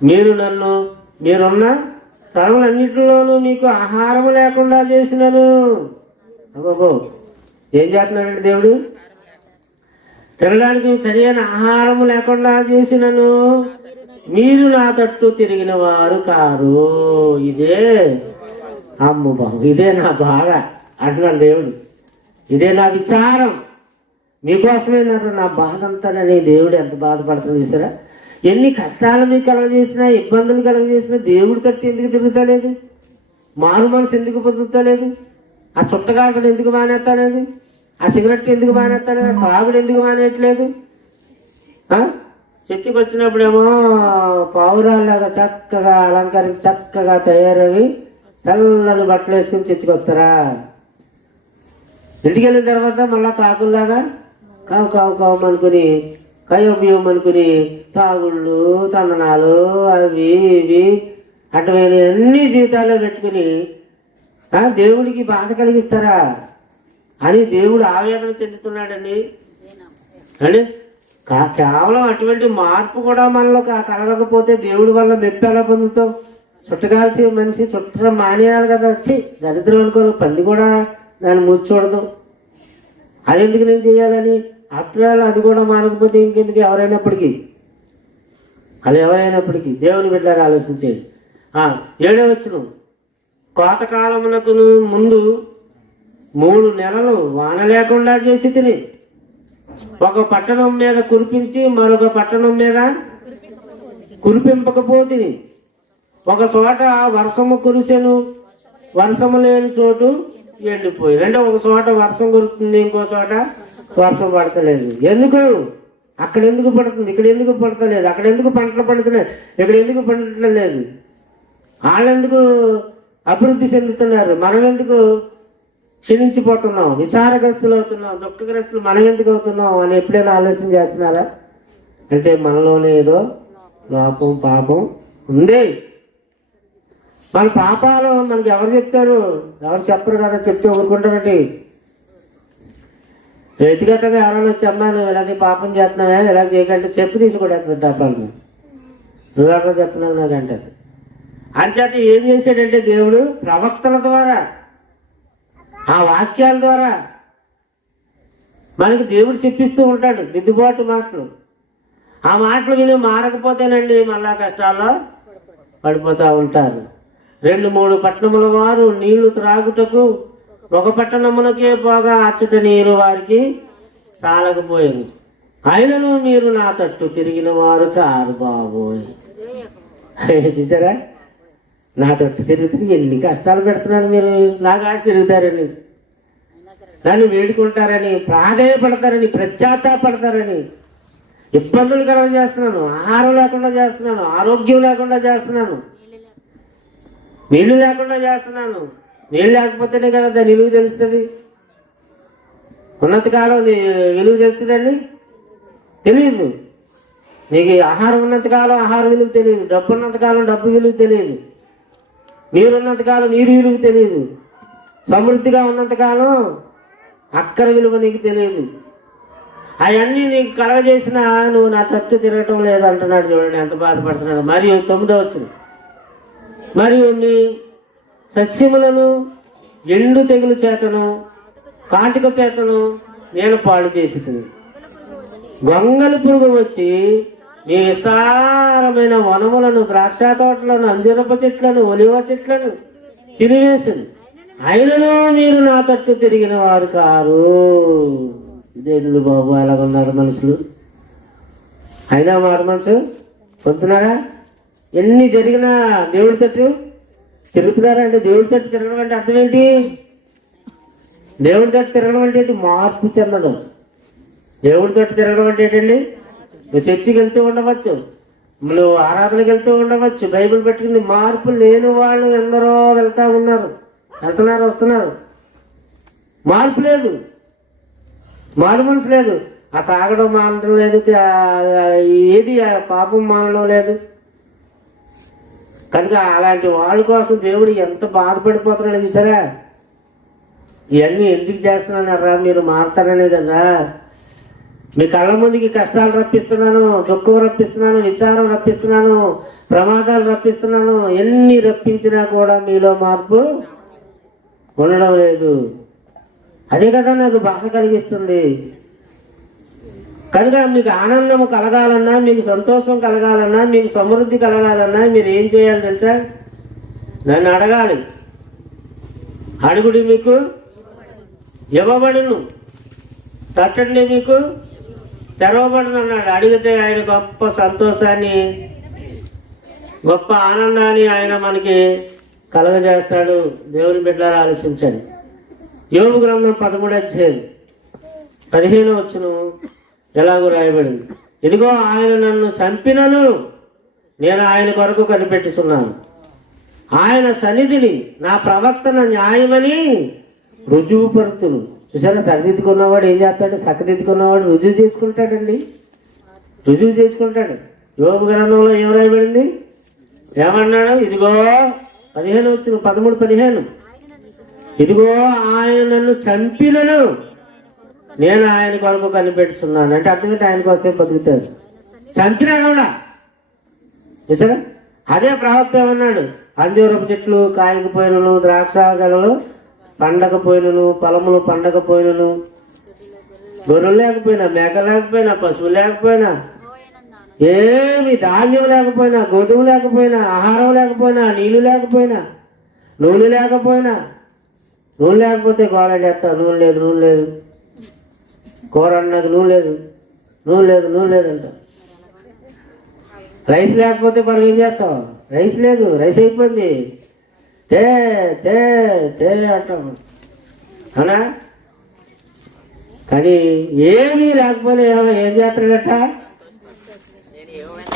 మీరున్న స్థలములన్నింటిలోనూ మీకు ఆహారం లేకుండా చేసినాను. అబ్బో, ఏం చేస్తున్నాడండి దేవుడు? తినడానికి సరైన ఆహారం లేకుండా చేసినను, మీరు నా తట్టు తిరిగిన వారు కారు. ఇదే అమ్మ బాబు, ఇదే నా బాధ అంటున్నాడు దేవుడు. ఇదే నా విచారం, మీకోసమే నా బాధ అంతానని. దేవుడు ఎంత బాధపడుతుంది చూసారా? ఎన్ని కష్టాలు మీకు కలగజేసినా, ఇబ్బందులు కలగజేసినా దేవుడి తట్టు ఎందుకు తిరుగుతలేదు? మారు మనసు ఎందుకు పొందుతలేదు? ఆ చుట్టగాల్చడం ఎందుకు మానేస్తలేదు? ఆ సిగరెట్ ఎందుకు మానేస్తలేదు? ఆ తాగుడు ఎందుకు మానేయట్లేదు? చర్చికి వచ్చినప్పుడేమో పావురాల్లాగా చక్కగా అలంకరించి చక్కగా తయారవి చల్లని బట్టలు వేసుకుని చర్చికి వస్తారా? ఇంటికి వెళ్ళిన తర్వాత మళ్ళా కాకుల్లాగా కావు కావు కావు అనుకుని కయ్యం అనుకుని తాగుళ్ళు, తందనాలు, అవి ఇవి అటువైన అన్ని జీవితాల్లో పెట్టుకుని దేవుడికి బాధ కలిగిస్తారా అని దేవుడు ఆవేదన చెందుతున్నాడండి. అంటే కేవలం అటువంటి మార్పు కూడా మనలో కలగకపోతే దేవుడి వల్ల మెప్పు ఎలా పొందుతాం? చుట్టగాల్సి మనిషి చుట్టం మానేయాలి కదా, వచ్చి దరిద్రం అనుకోను. పంది కూడా దాన్ని ముచ్చూడదు. అది ఎందుకు నేను చేయాలని? ఆఫ్టర్ ఆల్ అది కూడా మానకపోతే ఇంకెందుకు? ఎవరైనప్పటికీ అది ఎవరైనప్పటికీ దేవుని బిడ్డలారా ఆలోచించేది. 7వ వచనం, కోతకాలమునకు ముందు 3 నెలలు వాన లేకుండా చేసి తిని ఒక పట్టణం మీద కురిపించి మరొక పట్టణం మీద కురిపింపకపోతిని. ఒక చోట వర్షము కురిసెను, వర్షము లేని చోటు ఎండిపోయింది. అంటే ఒక చోట వర్షం కురుతుంది, ఇంకో చోట వర్షం పడతలేదు. ఎందుకు? అక్కడ ఎందుకు పడుతుంది, ఇక్కడ ఎందుకు పడతలేదు? అక్కడ ఎందుకు పంటలు పడుతున్నాయి, ఇక్కడ ఎందుకు పండటం లేదు? వాళ్ళెందుకు అభివృద్ధి చెందుతున్నారు, మనం ఎందుకు క్షీణించిపోతున్నాం, విచారగ్రస్తులు అవుతున్నాం, దుఃఖగ్రస్తులు మనం ఎందుకు అవుతున్నాం అని ఎప్పుడైనా ఆలోచన చేస్తున్నారా? అంటే మనలోనే ఏదో లోపం పాపం ఉంది. మన పాపాలు మనకి ఎవరు చెప్తారు? ఎవరు చెప్పరు కదా. చెప్తే ఊరుకుంటారండి. వ్యక్తిగతంగా ఎవరైనా వచ్చి అమ్మా నువ్వు ఇలాంటి పాపం చేస్తున్నావా, ఇలా చేయకంటే చెప్పు తీసి కూడా ఎత్తుంది డబ్బాలు. నువ్వు ఎవరో చెప్తున్నావు నాకంటే. అంచేత ఏం చేశాడంటే దేవుడు ప్రవక్తల ద్వారా, ఆ వాక్యాల ద్వారా మనకి దేవుడు చెప్పిస్తూ ఉంటాడు దిద్దుబాటు మాటలు. ఆ మాటలు విని మారకపోతేనండి మళ్ళా కష్టాల్లో పడిపోతూ ఉంటారు. 2-3 పట్టణముల వారు నీళ్లు త్రాగుటకు ఒక పట్టణమునకే పోగా అచ్చట నీరు వారికి చాలకపోయింది. అయినను మీరు నా తట్టు తిరిగిన వారు కారు బాబోయ్. చూసారా, నా తట్టు తిరిగి ఎన్ని కష్టాలు పెడుతున్నాను, మీరు నాకు ఆశ తిరుగుతారని, నన్ను వేడుకుంటారని, ప్రాధేయపడతారని, పశ్చాత్తాపడతారని, ఇబ్బందులు కలగ చేస్తున్నాను, ఆహారం లేకుండా చేస్తున్నాను, ఆరోగ్యం లేకుండా చేస్తున్నాను, నీళ్లు లేకుండా చేస్తున్నాను. నీళ్ళు లేకపోతేనే కదా దాని విలువ తెలుస్తుంది. ఉన్నంతకాలం విలువ తెలుస్తుందండి? తెలియదు. నీకు ఆహారం ఉన్నంతకాలం ఆహార విలువ తెలియదు, డబ్బు ఉన్నంతకాలం డబ్బు విలువ తెలియదు, నీరున్నంతకాలం నీరు విలువ తెలియదు, సమృద్ధిగా ఉన్నంతకాలం అక్కర విలువ నీకు తెలియదు. అవన్నీ నీకు కలగజేసినా నువ్వు నా తట్టు తిరగటం లేదు అంటున్నాడు. చూడండి ఎంత బాధపడుతున్నాడు. మరియు 9వ వచనం, మరియు నీ సస్యములను ఎండు తెగులు చేతను కాటిక చేతను నేను పాడు చేసి గొంగలి పురుగు వచ్చి నీ విస్తారమైన వనములను, ద్రాక్ష తోటలను, అంజరప చెట్లను, ఒలివ చెట్లను తినివేసింది. అయినను మీరు నా తట్టు తిరిగిన వారు కారు. ఇదేంటి బాబు అలాగున్నారు మనుషులు? అయినా మారు మనసు పొందుతున్నారా? ఎన్ని జరిగినా దేవుడి తట్టు తిరుగుతున్నారా? అంటే దేవుడి తట్టు తిరగడం అంటే అర్థం ఏంటి? దేవుడి తట్టు తిరగడం అంటే ఏంటి? మార్పు చెందడం. దేవుడి తట్టు తిరగడం అంటే ఏంటండి? నువ్వు చర్చికి వెళ్తూ ఉండవచ్చు, నువ్వు ఆరాధనకి వెళ్తూ ఉండవచ్చు, బైబిల్ పెట్టుకుని మార్పు లేని వాళ్ళు ఎందరో వెళ్తున్నారు, వస్తున్నారు. మార్పు లేదు, మారు మనసు లేదు. ఆ తాగడం మానడం లేదు, ఏది పాపం మానడం లేదు. కనుక అలాంటి వాళ్ళ కోసం దేవుడు ఎంత బాధపడిపోతున్నాడు చూసారా? ఇవన్నీ ఎందుకు చేస్తున్నారా? మీరు మారుతారనే కదా. మీ కళ్ళ ముందుకి కష్టాలు రప్పిస్తున్నాను, దుఃఖం రప్పిస్తున్నాను, విచారం రప్పిస్తున్నాను, ప్రమాదాలు రప్పిస్తున్నాను. ఎన్ని రప్పించినా కూడా మీలో మార్పు ఉండడం లేదు. అదే కదా నాకు బాధ కలిగిస్తుంది. కనుక మీకు ఆనందం కలగాలన్నా, మీకు సంతోషం కలగాలన్నా, మీకు సమృద్ధి కలగాలన్నా మీరు ఏం చేయాలి తెలుసా? నన్ను అడగాలి. అడుగుడి మీకు ఇవ్వబడును, తట్టండి మీకు తెరవబడును అన్నాడు. అడిగితే ఆయన గొప్ప సంతోషాన్ని, గొప్ప ఆనందాన్ని ఆయన మనకి కలగజేస్తాడు. దేవుని బిడ్డలారా ఆలోచించండి. యోబు గ్రంథం 13వ అధ్యాయం 15వ వచనం ఎలాగో రాయబడింది. ఇదిగో ఆయన నన్ను చంపినను నేను ఆయన కొరకు కనిపెట్టుచున్నాను, ఆయన సన్నిధిని నా ప్రవర్తన న్యాయమని రుజువుపరుతును. చూసారా, సరిదిద్దుకున్నవాడు ఏం చేస్తాడు? చక్కదిద్దుకున్నవాడు రుజువు చేసుకుంటాడండి, రుజువు చేసుకుంటాడు. యోబు గ్రంథంలో ఏం రాయబడింది? ఏమన్నాడు? ఇదిగో 15 వచ్చిన 13-15, ఇదిగో ఆయన నన్ను చంపినను నేను ఆయన కొరకు కనిపెట్టుతున్నాను. అంటే అటువంటి ఆయన కోసం బతుకుతాడు. చంపినా కూడా చూసారా, అదే ప్రవక్త ఏమన్నాడు, అంజూరపు చెట్లు కాయకపోయినను, ద్రాక్ష గెలలు పండకపోయినను, పొలములు పండకపోయినను, గొర్రెలు లేకపోయినా, మేక లేకపోయినా, పశువు లేకపోయినా, ఏమి ధాన్యం లేకపోయినా, గోధుమ లేకపోయినా, ఆహారం లేకపోయినా, నీళ్లు లేకపోయినా, నూనె లేకపోయినా, నూనె లేకపోతే గోడేస్తా, నూనె లేదు, నూనె లేదు, కూర అన్నది నూనె లేదు, నూనె లేదు, నూనె లేదంట. రైస్ లేకపోతే మనం ఏం చేస్తాం, రైస్ లేదు, రైస్ అయిపోయింది, తే తే తే అంటాం అవునా. కానీ ఏమీ లేకపోతే ఏం చేస్తాడట,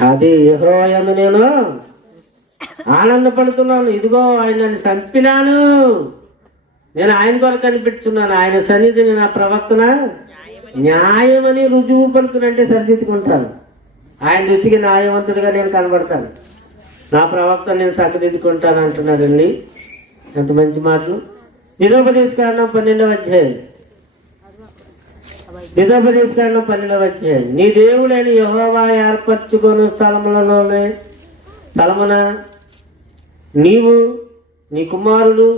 అది యెహోవా యందు నేను ఆనందపడుతున్నాను, ఇదిగో ఆయన నన్ను చంపినాను, నేను ఆయన కొరకు కనిపెట్టున్నాను, ఆయన సన్నిధిని నా ప్రవర్తన న్యాయమని రుజువు పడుతున్నంటే సరిదిద్దుకుంటాను, ఆయన రుచికి న్యాయవంతుడిగా నేను కనబడతాను, నా ప్రవక్త నేను చక్కదిద్దుకుంటాను అంటున్నాడండి. ఎంత మంచి మాటలు. ద్వితోపదేశకాండం 12వ అధ్యాయం, ద్వితోపదేశకాండం 12వ అధ్యాయం. నీ దేవుడైన యెహోవా ఏర్పరచుకొని స్థలమున నీవు, నీ కుమారుడు,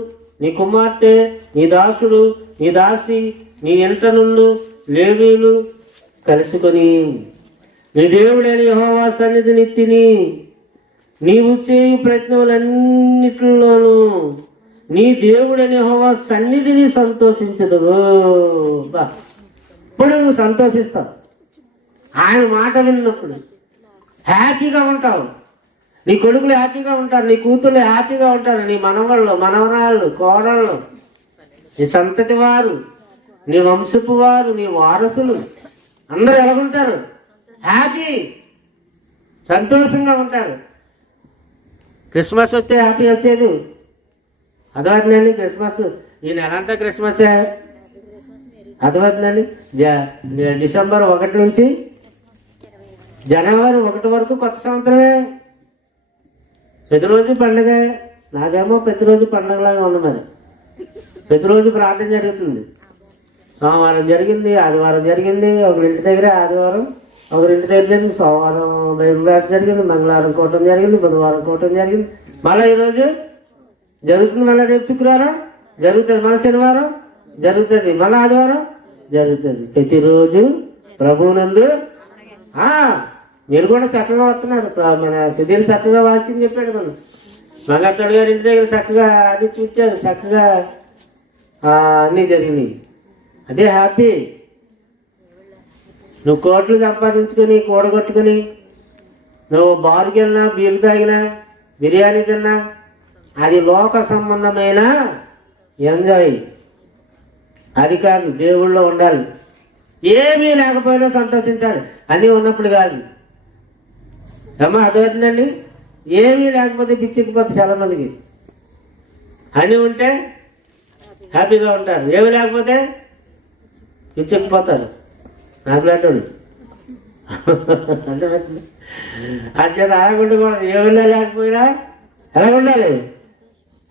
నీ కుమార్తె, నీ దాసుడు, నీ దాసి, నీ ఇంట నుండి లేవీలు కలుసుకొని నీ దేవుడైన యెహోవా సన్నిధిని తిని నీవు చేయు ప్రయత్నములన్నిటిలోనూ నీ దేవుడైన యెహోవా సన్నిధిని సంతోషించదువు. ఇప్పుడు నువ్వు సంతోషిస్తావు, ఆయన మాట విన్నప్పుడు హ్యాపీగా ఉంటావు, నీ కొడుకులు హ్యాపీగా ఉంటారు, నీ కూతుళ్ళు హ్యాపీగా ఉంటారు, నీ మనవళ్ళు, మనవరాళ్ళు, కోడళ్ళు, నీ సంతతి వారు, నీ వంశపు వారు, నీ వారసులు అందరూ ఎలాగుంటారు, హ్యాపీ, సంతోషంగా ఉంటారు. క్రిస్మస్ వస్తే హ్యాపీ వచ్చేది అదవుతుందండి. క్రిస్మస్ ఈ నెలంతా క్రిస్మసే అదవుతుందండి. డిసెంబర్ 1 నుంచి జనవరి 1 వరకు కొత్త సంవత్సరమే, ప్రతిరోజు పండుగ. నాకేమో ప్రతిరోజు పండుగలాగా ఉంది, మరి ప్రతిరోజు ప్రార్థన జరుగుతుంది. సోమవారం జరిగింది, ఆదివారం జరిగింది, ఒకరింటి దగ్గర ఆదివారం, ఒకరింటి దగ్గర జరిగింది, సోమవారం బైబిల్ క్లాస్ జరిగింది, మంగళవారం కూటం జరిగింది, బుధవారం కూటం జరిగింది, మళ్ళీ ఈరోజు జరుగుతుంది, మళ్ళీ రేపు శుక్రవారం జరుగుతుంది, మళ్ళీ శనివారం జరుగుతుంది, మళ్ళీ ఆదివారం జరుగుతుంది. ప్రతిరోజు ప్రభువునందు మీరు కూడా చక్కగా వస్తున్నారు. మన సుధీర్ చక్కగా వాక్యం చెప్పాడు, మనం మగత్తడు గారి ఇంటి దగ్గర చక్కగా అది చూచారు, చక్కగా అన్నీ జరిగినాయి. అదే హ్యాపీ. నువ్వు కోట్లు సంపాదించుకొని కూడగొట్టుకొని నువ్వు బారుకి వెళ్ళినా, బీరు తాగినా, బిర్యానీ తిన్నా, అది లోక సంబంధమైన ఎంజాయ్, అది కాదు. దేవుళ్ళో ఉండాలి, ఏమీ లేకపోయినా సంతోషించాలి, అన్నీ ఉన్నప్పుడు కాదు. అమ్మా అర్థమవుతుందండి. ఏమీ లేకపోతే పిచ్చెక్కిపోతుంది చాలా మందికి, అన్నీ ఉంటే హ్యాపీగా ఉంటారు, ఏమి లేకపోతే పిచ్చెక్కిపోతారు. నాకు లాంటి అంటే అది చేత ఆగకుండా కూడా ఏమైనా లేకపోయినా ఎలా ఉండాలి,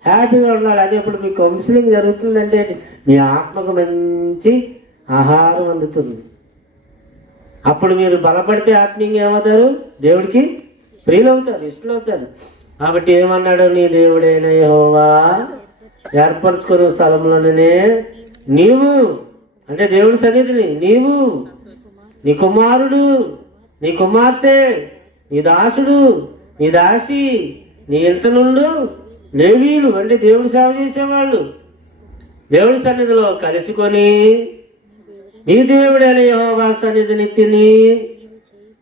హ్యాపీగా ఉండాలి. అది ఇప్పుడు మీ కౌన్సిలింగ్ జరుగుతుందంటే మీ ఆత్మకు మంచి ఆహారం అందుతుంది. అప్పుడు మీరు బలపడితే ఆత్మీయంగా ఏమవుతారు, దేవుడికి ప్రియులు అవుతారు, ఇష్టలు అవుతారు. కాబట్టి ఏమన్నాడు, నీ దేవుడైన యెహోవా ఏర్పరచుకున్న స్థలంలోనే నీవు, అంటే దేవుడి సన్నిధిని, నీవు, నీ కుమారుడు, నీ కుమార్తె, నీ దాసుడు, నీ దాసి, నీ ఇంట నుండి లేవీలు, అంటే దేవుడు సేవ చేసేవాళ్ళు, దేవుడి సన్నిధిలో కలుసుకొని నీ దేవుడైన యెహోవా సన్నిధిని తిని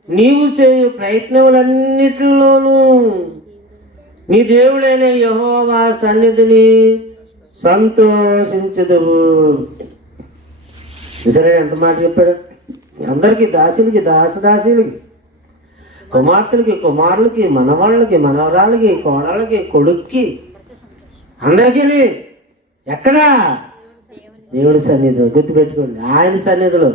నీవు చేయు ప్రయత్నములన్నిటిలోనూ నీ దేవుడైన యెహోవా సన్నిధిని సంతోషించదువు. సరే, ఎంత మాట చెప్పాడు. అందరికీ, దాసులకి, దాసదాసులకి, కుమార్తెలకి, కుమారులకి, మనవాళ్ళకి, మనవరాలకి, కోడళ్ళకి, కొడుక్కి, అందరికీ. ఎక్కడా? దేవుడి సన్నిధిలో. గుర్తుపెట్టుకోండి, ఆయన సన్నిధిలో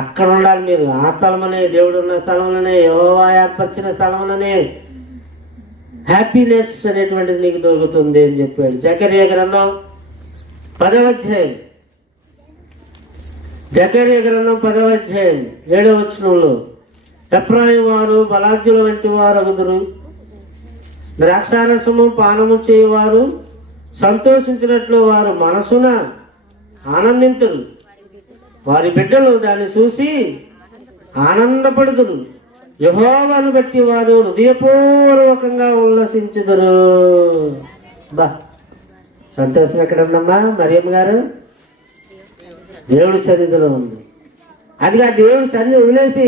అక్కడ ఉండాలి మీరు. ఆ స్థలంలోనే, దేవుడు ఉన్న స్థలంలోనే, యెహోవా ఏర్పరిచిన స్థలంలోనే హ్యాపీనెస్ అనేటువంటిది నీకు దొరుకుతుంది అని చెప్పాడు. జకర్యా గ్రంథం 10వ అధ్యాయం, జకర్యా గ్రంథం 10వ అధ్యాయం 7వ వచనంలో, ఎఫ్రాయిము వారు బలాఢ్యుల వంటి వారు అగుదురు, ద్రాక్షారసము పానము చేయవారు సంతోషించినట్లు వారు మనసున ఆనందింతురు. వారి బిడ్డలు దాన్ని చూసి ఆనందపడుదురు. యెహోవాను బట్టి వారు హృదయపూర్వకంగా ఉల్లసించుదురు. బా, సంతోషం ఎక్కడ ఉందమ్మా మరియమ్మ గారు? దేవుడి సన్నిధిలో ఉంది. అది ఆ దేవుడి సన్నిధి వదిలేసి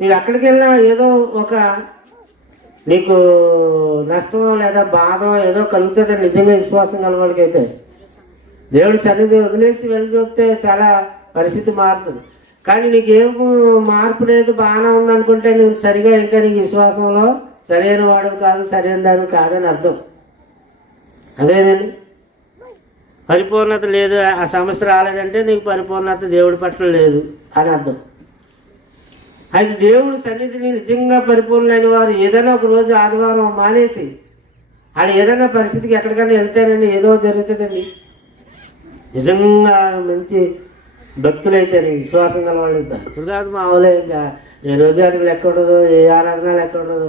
నీవు ఎక్కడికి వెళ్ళినా ఏదో ఒక నీకు నష్టమో లేదా బాధో ఏదో కలుగుతుంది. నిజంగా విశ్వాసం కలవాడికైతే దేవుడి సన్నిధి వదిలేసి వెళ్ళి చూపితే చాలా పరిస్థితి మారుతుంది. కానీ నీకేం మార్పు లేదు, బాగానే ఉందనుకుంటే నువ్వు సరిగా ఇంకా నీకు విశ్వాసంలో సరైన వాడు కాదు, సరైన దాని కాదని అర్థం. అదేనండి, పరిపూర్ణత లేదు, ఆ సమస్య రాలేదంటే నీకు పరిపూర్ణత దేవుడి పట్ల లేదు అని అర్థం. అది దేవుడి సన్నిధిని నిజంగా పరిపూర్ణమైన వారు ఏదైనా ఒక రోజు ఆదివారం మానేసి అది ఏదైనా పరిస్థితికి ఎక్కడికైనా వెళ్తేనండి ఏదో జరుగుతుందండి. నిజంగా మంచి భక్తులైతేనే, విశ్వాసం గల వాళ్ళు భక్తులు కాదు మామూలే. ఇంకా ఏ రోజు అడిగి లెక్క ఉండదు, ఏ ఆరాధన లెక్క ఉండదు.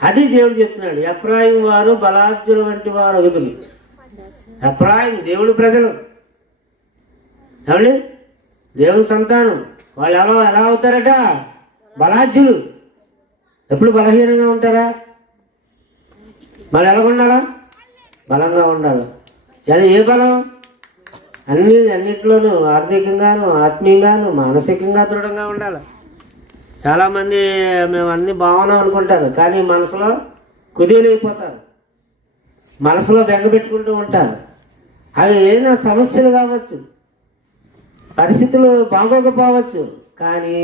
అది దేవుడు చెప్తున్నాడు. ఎఫ్రాయిము వారు బలార్జుల వంటి వారు అగుతులు. ఎఫ్రాయిము దేవుడి ప్రజలు, ఏమండి, దేవుడి సంతానం. వాళ్ళు ఎలా అవుతారట? బలార్జులు. ఎప్పుడు బలహీనంగా ఉంటారా? మరి ఎలా ఉండాలా? బలంగా ఉండాలి. ఏ బలం? అన్నిట్లోనూ ఆర్థికంగాను, ఆత్మీయంగాను, మానసికంగా దృఢంగా ఉండాలి. చాలామంది మేము అన్నీ బాగున్నాం అనుకుంటారు, కానీ మనసులో కుదేలైపోతారు, మనసులో బెంగ పెట్టుకుంటూ ఉంటారు. అవి ఏదైనా సమస్యలు కావచ్చు, పరిస్థితులు బాగోకపోవచ్చు, కానీ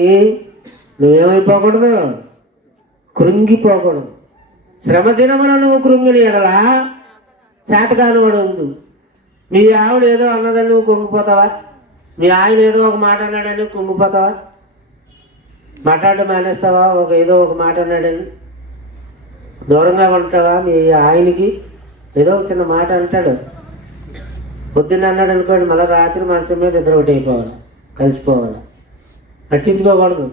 నువ్వేమైపోకూడదు, కృంగిపోకూడదు. శ్రమ దినమున నువ్వు కృంగిని ఎడలా శాతకాలు కూడా ఉంది. మీ ఆవిడ ఏదో అన్నదని నువ్వు కుంగిపోతావా? మీ ఆయన ఏదో ఒక మాట అన్నాడని కుంగిపోతావా? మాట్లాడడం మానేస్తావా? ఏదో ఒక మాట అన్నాడని దూరంగా ఉంటావా? మీ ఆయనకి ఏదో ఒక చిన్న మాట అంటాడు, పొద్దున్న అన్నాడు అనుకోండి, మళ్ళీ రాత్రి మంచం మీద ఇద్దరు ఒకటి అయిపోవాలి, కలిసిపోవాలి. పట్టించుకోకూడదు.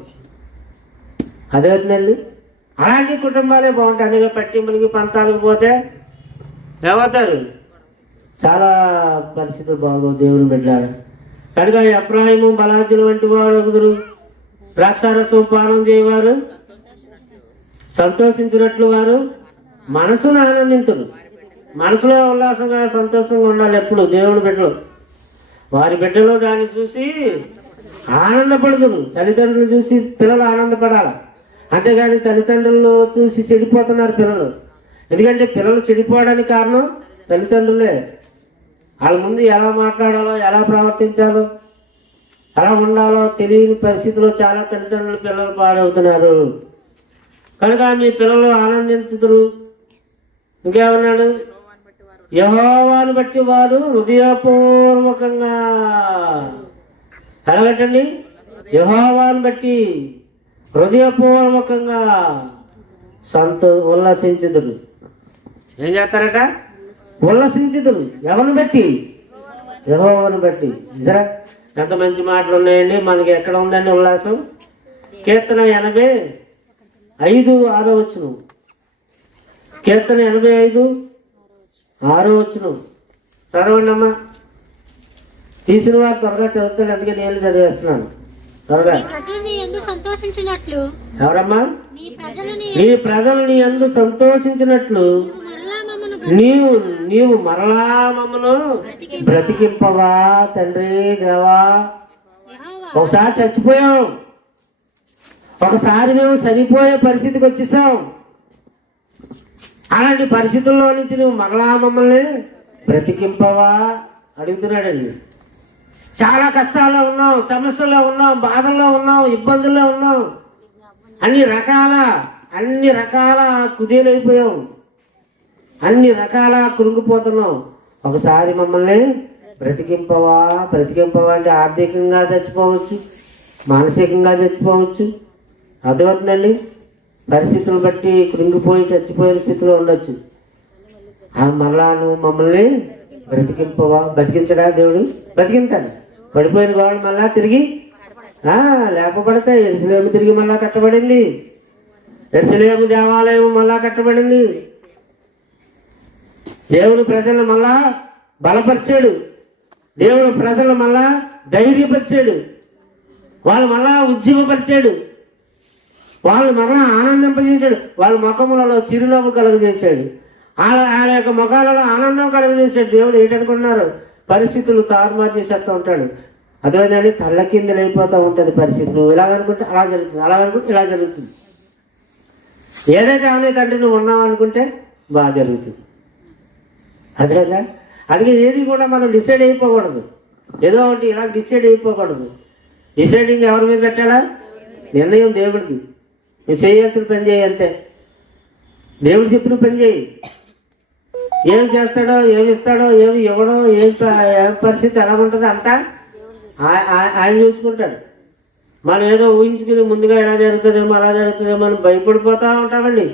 అదేంటండి, అలాంటి కుటుంబాలే బాగుంటాయి. అనేక పట్టింపులకి పంతాలకు పోతే ఏమవుతారు? చాలా పరిస్థితులు బాగోవు దేవుని బిడ్డలారా. కనుక ఎఫ్రాయిము బలార్జుల వంటి వారు ఒకరు ద్రాక్షారసం పానం చేయవారు సంతోషించినట్లు వారు మనసును ఆనందించరు. మనసులో ఉల్లాసంగా సంతోషంగా ఉండాలి ఎప్పుడు దేవుని బిడ్డలు. వారి బిడ్డలో దాన్ని చూసి ఆనందపడుదురు. తల్లిదండ్రులు చూసి పిల్లలు ఆనందపడాలి, అంతేగాని తల్లిదండ్రులను చూసి చెడిపోతున్నారు పిల్లలు. ఎందుకంటే పిల్లలు చెడిపోవడానికి కారణం తల్లిదండ్రులే. వాళ్ళ ముందు ఎలా మాట్లాడాలో, ఎలా ప్రవర్తించాలో, ఎలా ఉండాలో తెలియని పరిస్థితిలో చాలా తల్లిదండ్రులు పిల్లలు పాడవుతున్నారు. కనుక మీ పిల్లలు ఆనందించుదురు. ఇంకేమన్నాడు? యెహోవాను బట్టి వారు హృదయపూర్వకంగా కలగటండి. యెహోవాను బట్టి హృదయపూర్వకంగా ఉల్లసించుదురు. ఏం చేస్తారట? ఉల్లసించుదురు. ఎవరిని బట్టి? యెహోవాను బట్టి. నిజరా ఎంత మంచి మాటలు ఉన్నాయండి. మనకి ఎక్కడ ఉందండి ఉల్లాసం? కీర్తన 85:6 కీర్తన 85:6 చదవండి అమ్మా. తీసిన వారు త్వరగా చదువుతాడు, అందుకే నేను చదివేస్తున్నాను త్వరగా. ఎవరమ్మా? నీ ప్రజలు నీ యందు సంతోషించినట్లు నీవు మరలా మమ్మను బ్రతికింపవా తండ్రి దేవా. ఒకసారి చచ్చిపోయాం, ఒకసారి మేము చనిపోయే పరిస్థితికి వచ్చేసాం. అలాంటి పరిస్థితుల్లో నుంచి నువ్వు మరలా మమ్మల్ని బ్రతికింపవా అడుగుతున్నాడండి. చాలా కష్టాల్లో ఉన్నాం, సమస్యల్లో ఉన్నాం, బాధల్లో ఉన్నాం, ఇబ్బందుల్లో ఉన్నాం, అన్ని రకాల కుదేలైపోయాం, అన్ని రకాల కృంగిపోతున్నాం. ఒకసారి మమ్మల్ని బ్రతికింపవా. అంటే ఆర్థికంగా చచ్చిపోవచ్చు, మానసికంగా చచ్చిపోవచ్చు. అర్థమవుతుందండి? పరిస్థితులు బట్టి కృంగిపోయి చచ్చిపోయే స్థితిలో ఉండొచ్చు. మరలా నువ్వు మమ్మల్ని బ్రతికింపవా. బతికించడా దేవుడు? బతికించాడు. పడిపోయిన గోడలు మళ్ళా తిరిగి లేపబడతాయి. యెరూషలేము తిరిగి మళ్ళా కట్టబడింది. యెరూషలేము దేవాలయం మళ్ళా కట్టబడింది. దేవుడు ప్రజలను మళ్ళా బలపరిచాడు. దేవుడు ప్రజలను మళ్ళా ధైర్యపరిచాడు. వాళ్ళు మళ్ళా ఉద్యమపరిచాడు. వాళ్ళు మరలా ఆనందింపజేశాడు. వాళ్ళ ముఖములలో చిరునవ్వు కలుగజేశాడు. ఆయన యొక్క ముఖాలలో ఆనందం కలుగజేశాడు. దేవుడు ఏంటనుకుంటున్నారు? పరిస్థితులు తారుమారు చేసేస్తూ ఉంటాడు. అదేవిధంగా తల్ల కిందలు అయిపోతూ ఉంటుంది పరిస్థితి. నువ్వు ఇలాగనుకుంటే అలా జరుగుతుంది, అలా అనుకుంటే ఇలా జరుగుతుంది. ఏదైతే అనే తండ్రి నువ్వు ఉన్నావు అనుకుంటే బాగా జరుగుతుంది. అదేగా అందుకే ఏది కూడా మనం డిసైడ్ అయిపోకూడదు. ఏదో ఒకటి ఇలా డిసైడ్ అయిపోకూడదు. డిసైడింగ్ ఎవరి మీద పెట్టాలా? నిర్ణయం దేవుడిది. నువ్వు చేయాల్సిన పని చేయి అంతే. దేవుడు చెప్పిన పని చేయి. ఏం చేస్తాడో, ఏమి ఇస్తాడో, ఏమి ఇవ్వడో, ఏం పరిస్థితి ఎలా ఉంటుందో అంతా ఆయన చూసుకుంటాడు. మనం ఏదో ఊహించుకుని ముందుగా ఎలా జరుగుతుందేమో అలా జరుగుతుందేమో అని భయపడిపోతూ ఉంటామండి.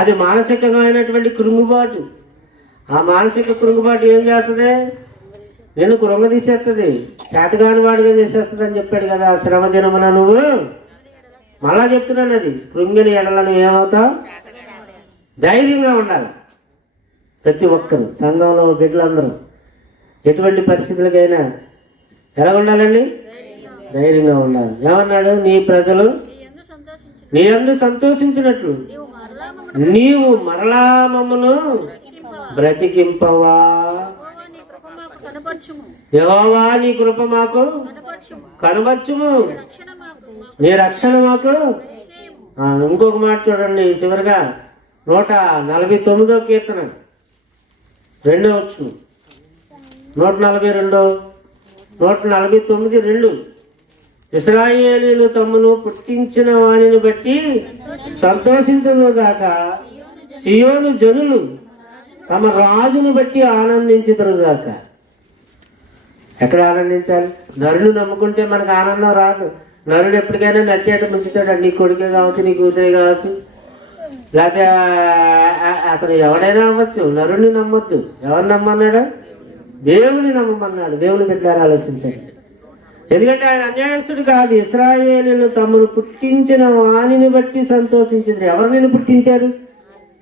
అది మానసికమైనటువంటి కృంగుబాటు. ఆ మానసిక కృంగుబాటు ఏం చేస్తుంది? నేను కృంగదీసేస్తుంది, చేతగాని వాడిగా చేసేస్తుంది అని చెప్పాడు కదా. శ్రమ దినమున నువ్వు మళ్ళా చెప్తున్నాను, అది కృంగిన ఎడలను ఏమవుతావు? ధైర్యంగా ఉండాలి. ప్రతి ఒక్కరు సంఘంలో బిడ్డలందరూ ఎటువంటి పరిస్థితులకైనా ఎలా ఉండాలండి? ధైర్యంగా ఉండాలి. ఏమన్నాడు? నీ ప్రజలు నీ యందు సంతోషించినట్లు నీవు మరలా మమ్మను బ్రతికింపవా. యెహోవా నీ కృప మాకు కనబర్చుము, నీ రక్షణ మాకు. ఇంకొక మాట చూడండి చివరిగా 149వ కీర్తన 2వ వచనం. 142 149 2. ఇశ్రాయేలీయులు తమను పుట్టించిన వానిని బట్టి సంతోషించును గాక, సియోను జనులు తమ రాజును బట్టి ఆనందించుదురు గాక. ఎక్కడ ఆనందించాలి? నరుడు నమ్ముకుంటే మనకు ఆనందం రాదు. నరుడు ఎప్పటికైనా నట్టేట ముంచుతాడు. నీ కొడుకే కావచ్చు, నీ కూతురే కావచ్చు, లేకపోతే అతను ఎవడైనా అవ్వచ్చు. నరుడిని నమ్మొద్దు. ఎవరు నమ్మన్నాడు? దేవుని నమ్మమన్నాడు. దేవుని బిడ్డలారా ఆలోచించండి. ఎందుకంటే ఆయన అన్యాయస్తుడు కాదు. ఇశ్రాయేలీయులు తమను పుట్టించిన వాణిని బట్టి సంతోషించింది. ఎవరు నిన్ను పుట్టించారు?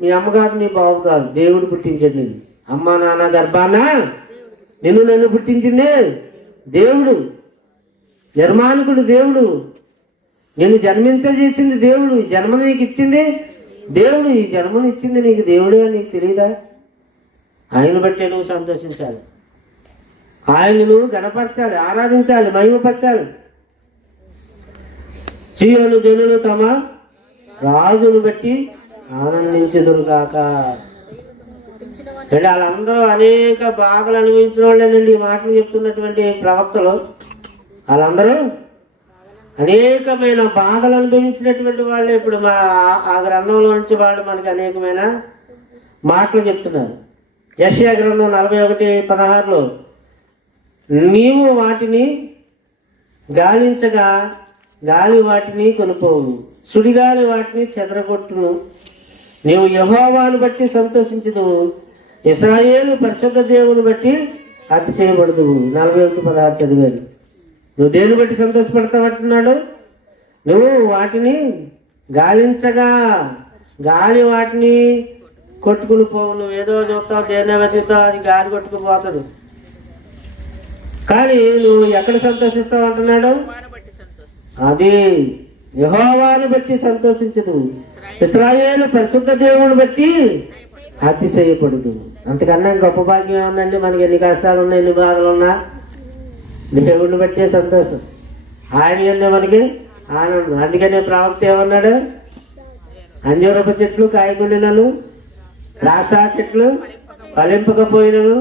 మీ అమ్మగారు, నీ బాబు కాదు. దేవుడు పుట్టించాడు నిన్ను. అమ్మ నాన్న గర్భాన నన్ను పుట్టించింది దేవుడు. నిర్మాణకుడు దేవుడు. నిన్ను జన్మించజేసింది దేవుడు. ఈ జన్మ నీకు ఇచ్చింది దేవుడు. ఈ జన్మను ఇచ్చింది నీకు దేవుడే. నీకు తెలియదా? ఆయన బట్టే నువ్వు సంతోషించాలి. ఆయనను గణపరచాలి, ఆరాధించాలి, మహిమపరచాలి. సియోను జనులు తమ రాజును బట్టి ఆనందించుదురుగాక. అంటే వాళ్ళందరూ అనేక బాధలు అనుభవించిన వాళ్ళేనండి. ఈ మాటలు చెప్తున్నటువంటి ప్రవక్తలు వాళ్ళందరూ అనేకమైన బాధలు అనుభవించినటువంటి వాళ్ళే. ఇప్పుడు ఆ గ్రంథంలో నుంచి వాళ్ళు మనకి అనేకమైన మాటలు చెప్తున్నారు. యెషయా గ్రంథం 41:16 నీవు వాటిని గాలించగా గాలి వాటిని కొనుపోవు, సుడిగాలి వాటిని చెదరగొట్టును. నీవు యెహోవాను బట్టి సంతోషించుదువు, ఇశ్రాయేలు పరిశుద్ధ దేవుని బట్టి అతిశయపడుదువు. 41:16 చదివాను. నువ్వు దేని బట్టి సంతోషపడతావంటున్నాడు? నువ్వు వాటిని గాలించగా గాలి వాటిని కొట్టుకుని పోవు. నువ్వు ఏదో చూస్తావు, దేని వెతుకుతావు, అది గాలి కొట్టుకుపోతుంది. కానీ నువ్వు ఎక్కడ సంతోషిస్తావు అంటున్నాడు? అది యెహోవాను బట్టి సంతోషించదు, ఇశ్రాయేలు పరిశుద్ధ దేవుని బట్టి అతిశయపడదు. అంతకన్నా గొప్ప భాగ్యం ఏముందండి? మనకి ఎన్ని కష్టాలు ఉన్నా, ఎన్ని బాధలు ఉన్నా దేవుడిని బట్టే సంతోషం. ఆయన ఏందో మనకి ఆనందం. అందుకనే ప్రవక్త ఏమన్నాడు? అంజూరపు చెట్లు కాయకుండినను, ద్రాక్ష చెట్లు ఫలింపకపోయినను,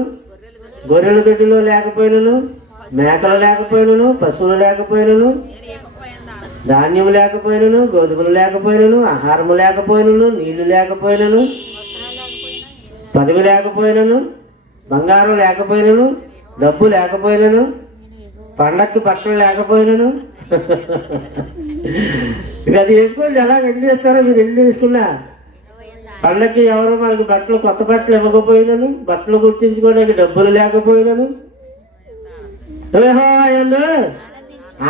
గొర్రెల దొడ్డిలో లేకపోయినను, మేకలు లేకపోయినను, పశువులు లేకపోయినను, ధాన్యం లేకపోయినను, గోధుమలు లేకపోయినను, ఆహారము లేకపోయినను, నీళ్లు లేకపోయినను, పదవి లేకపోయినను, బంగారం లేకపోయినను, డబ్బు లేకపోయినను, పండక్కి బట్టలు లేకపోయినను. ఇక అది వేసుకోండి. ఎలా ఎండు వేస్తారో మీరు ఎండు వేసుకున్నా. పండక్కి ఎవరు మనకి బట్టలు, కొత్త బట్టలు ఇవ్వకపోయినను, బట్టలు గుర్తించుకోవడానికి డబ్బులు లేకపోయినను, ఎందు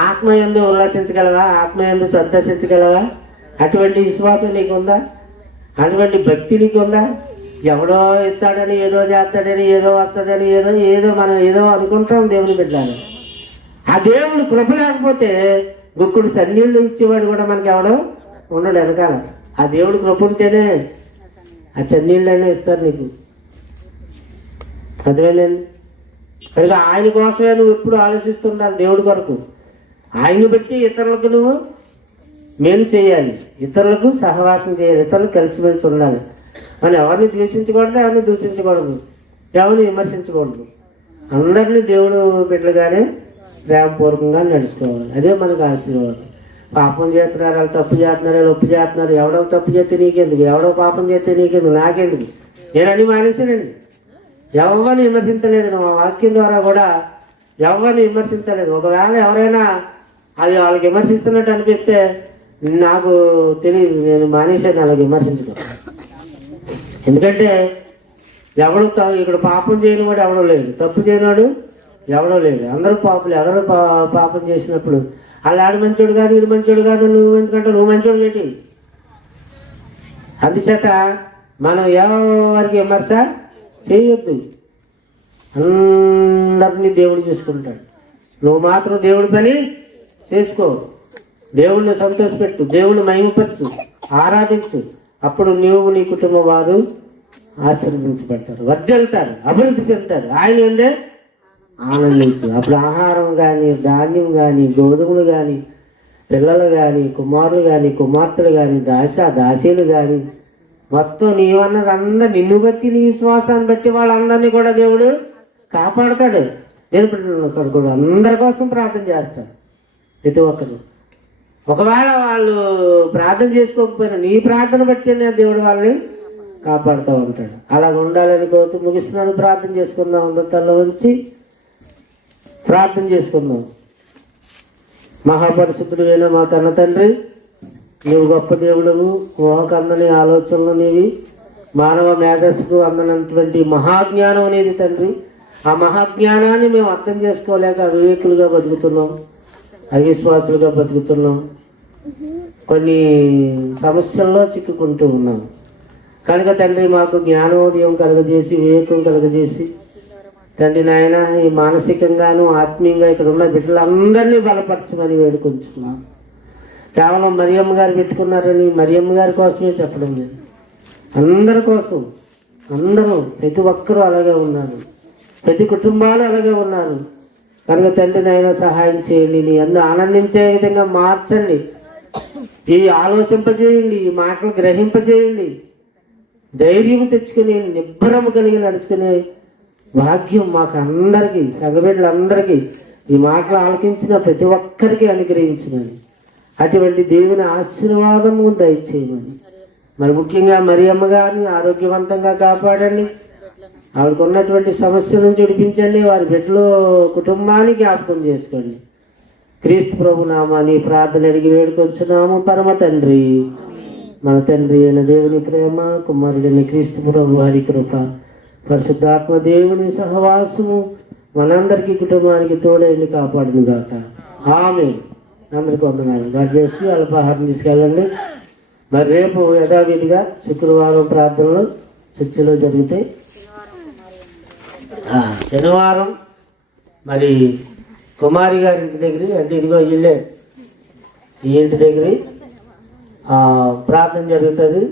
ఆత్మ ఎందు ఉల్లాసించగలవా? ఆత్మ ఎందు సంతోషించగలవా? అటువంటి విశ్వాసం నీకుందా? అటువంటి భక్తి నీకుందా? ఎవడో ఇస్తాడని, ఏదో చేస్తాడని, ఏదో వస్తుందని, ఏదో మనం ఏదో అనుకుంటాం దేవుని బిడ్డలని. ఆ దేవుడు కృప లేకపోతే గుక్కుడు సన్నీళ్ళు ఇచ్చేవాడు కూడా మనకి ఎవడో ఉండడు వెనకాల. ఆ దేవుడు కృప ఉంటేనే ఆ చన్నీళ్ళైనా ఇస్తారు నీకు. అర్థమైందండి? కనుక ఆయన కోసమే నువ్వు ఎప్పుడు ఆలోచిస్తుండాలి, దేవుడి కొరకు. ఆయన్ని బట్టి ఇతరులకు నువ్వు మేలు చేయాలి, ఇతరులకు సహవాసం చేయాలి, ఇతరులకు కలిసిమెలిసి ఉండాలి. మనం ఎవరిని ద్వేషించకూడదు, ఎవరిని దూషించకూడదు, ఎవరిని విమర్శించకూడదు. అందరినీ దేవుడు బిడ్డలుగానే ప్రేమపూర్వకంగా నడుచుకోవాలి. అదే మనకు ఆశీర్వాదం. పాపం చేస్తున్నారు, వాళ్ళు తప్పు చేస్తున్నారు, వాళ్ళు ఒప్పు చేస్తున్నారు. ఎవడో తప్పు చేస్తే నీకెందుకు, ఎవడో పాపం చేస్తే నీకెందుకు, నాకెందుకు, నేను అన్ని మానేసానండి. ఎవరిని విమర్శించలేదు, మా వాక్యం ద్వారా కూడా ఎవరిని విమర్శించలేదు. ఒకవేళ ఎవరైనా అది వాళ్ళకి విమర్శిస్తున్నట్టు అనిపిస్తే నాకు తెలియదు, నేను మానేశాను వాళ్ళకి విమర్శించడం. ఎందుకంటే ఎవడు ఇక్కడ పాపం చేయని వాడు ఎవడో లేడు, తప్పు చేయనివాడు ఎవడో లేడు. అందరూ పాపులు. ఎవరు పాపం చేసినప్పుడు వాళ్ళు ఆడు మంచోడు కాదు, వీడు మంచోడు కాదు, నువ్వు ఎందుకంటే నువ్వు మంచోడు ఏంటి? అందుచేత మనం ఎవరికి విమర్శ చేయొద్దు. అందరినీ దేవుడు చూసుకుంటాడు. నువ్వు మాత్రం దేవుడి పని చేసుకో, దేవుణ్ణి సంతోషపెట్టు, దేవుణ్ణి మహిమపరచు, ఆరాధించు. అప్పుడు నీవు నీ కుటుంబం వారు ఆశీర్వదించబడతారు, వర్ధిల్లుతారు, అభివృద్ధి చెందుతారు. ఆయన ఏందే ఆనందించు. అప్పుడు ఆహారం కానీ, ధాన్యం కానీ, గోధుమలు కానీ, పిల్లలు కానీ, కుమారులు కానీ, కుమార్తెలు కానీ, దాసీలు కానీ, మొత్తం నీవన్నది అందరు నిన్ను బట్టి, నీ విశ్వాసాన్ని బట్టి వాళ్ళందరినీ కూడా దేవుడు కాపాడుతాడు. నేను కూడా అందరి కోసం ప్రార్థన చేస్తాడు ప్రతి ఒక్కరు. ఒకవేళ వాళ్ళు ప్రార్థన చేసుకోకపోయినా నీ ప్రార్థన బట్టి దేవుడు వాళ్ళని కాపాడుతూ ఉంటాడు. అలా ఉండాలని కోరుతూ ముగిస్తున్నాను. ప్రార్థన చేసుకుందాం. అందరిలో ఉంచి ప్రార్థన చేసుకుందాం. మహాపరిశుద్ధుడు అయిన మా కన్న తండ్రి, నీవు గొప్ప దేవుడును, ఊహకు అందని ఆలోచనలు నీవి, మానవ మేధస్సుకు అందనటువంటి మహాజ్ఞానం అనేది తండ్రి. ఆ మహాజ్ఞానాన్ని మేము అర్థం చేసుకోలేక అవివేకులుగా బతుకుతున్నాం, అవిశ్వాసులుగా బతుకుతున్నాం, కొన్ని సమస్యల్లో చిక్కుకుంటూ ఉన్నాం. కనుక తండ్రి మాకు జ్ఞానోదయం కలుగజేసి, వివేకం కలుగజేసి తండ్రి నాయన ఈ మానసికంగాను ఆత్మీయంగా ఇక్కడ ఉన్న బిడ్డలందరినీ బలపరచమని వేడుకొంచుకున్నాం. కేవలం మరియమ్మ గారు పెట్టుకున్నారని మరియమ్మ గారి కోసమే చెప్పడం లేదు, అందరి కోసం. అందరూ ప్రతి ఒక్కరూ అలాగే ఉన్నారు, ప్రతి కుటుంబాలు అలాగే ఉన్నారు. కనుక తండ్రి నాయన సహాయం చేయండి, నీ అందరూ ఆనందించే విధంగా మార్చండి, ఈ ఆలోచింపజేయండి, ఈ మాటలు గ్రహింపజేయండి, ధైర్యం తెచ్చుకుని నిబ్బరము కలిగి నడుచుకునే భాగ్యం మాకు అందరికీ, సగబిడ్డలందరికీ ఈ మాటలు ఆలకించిన ప్రతి ఒక్కరికి అనుగ్రహించమని, అటువంటి దేవుని ఆశీర్వాదము దయచేయమని, మరి ముఖ్యంగా మరియమ్మ గారిని ఆరోగ్యవంతంగా కాపాడండి, ఆవిడకు ఉన్నటువంటి సమస్య నుంచి విడిపించండి, వారి బిడ్డలు కుటుంబాన్ని జ్ఞాపకం చేసుకోండి. క్రీస్తు ప్రభు నామాన్ని ప్రార్థన అడిగి వేడుకొంచున్నాము పరమ తండ్రి. మన తండ్రి అయిన దేవుని ప్రేమ, కుమారుడైన క్రీస్తు ప్రభు వారి కృప, పరిశుద్ధాత్మ దేవుని సహవాసము మనందరికీ కుటుంబానికి తోడైంది కాపాడును గాక. ఆమేన్. అందరికీ వందనాలు. God bless you. అల్పాహారం తీసుకెళ్ళండి. మరి రేపు యథావిధిగా శుక్రవారం ప్రార్థనలు చర్చిలో జరుగుతాయి. శనివారం మరి కుమారి గారి ఇంటి దగ్గర, అంటే ఇదిగో ఇల్లే, ఈ ఇంటి దగ్గర ప్రార్థన జరుగుతుంది.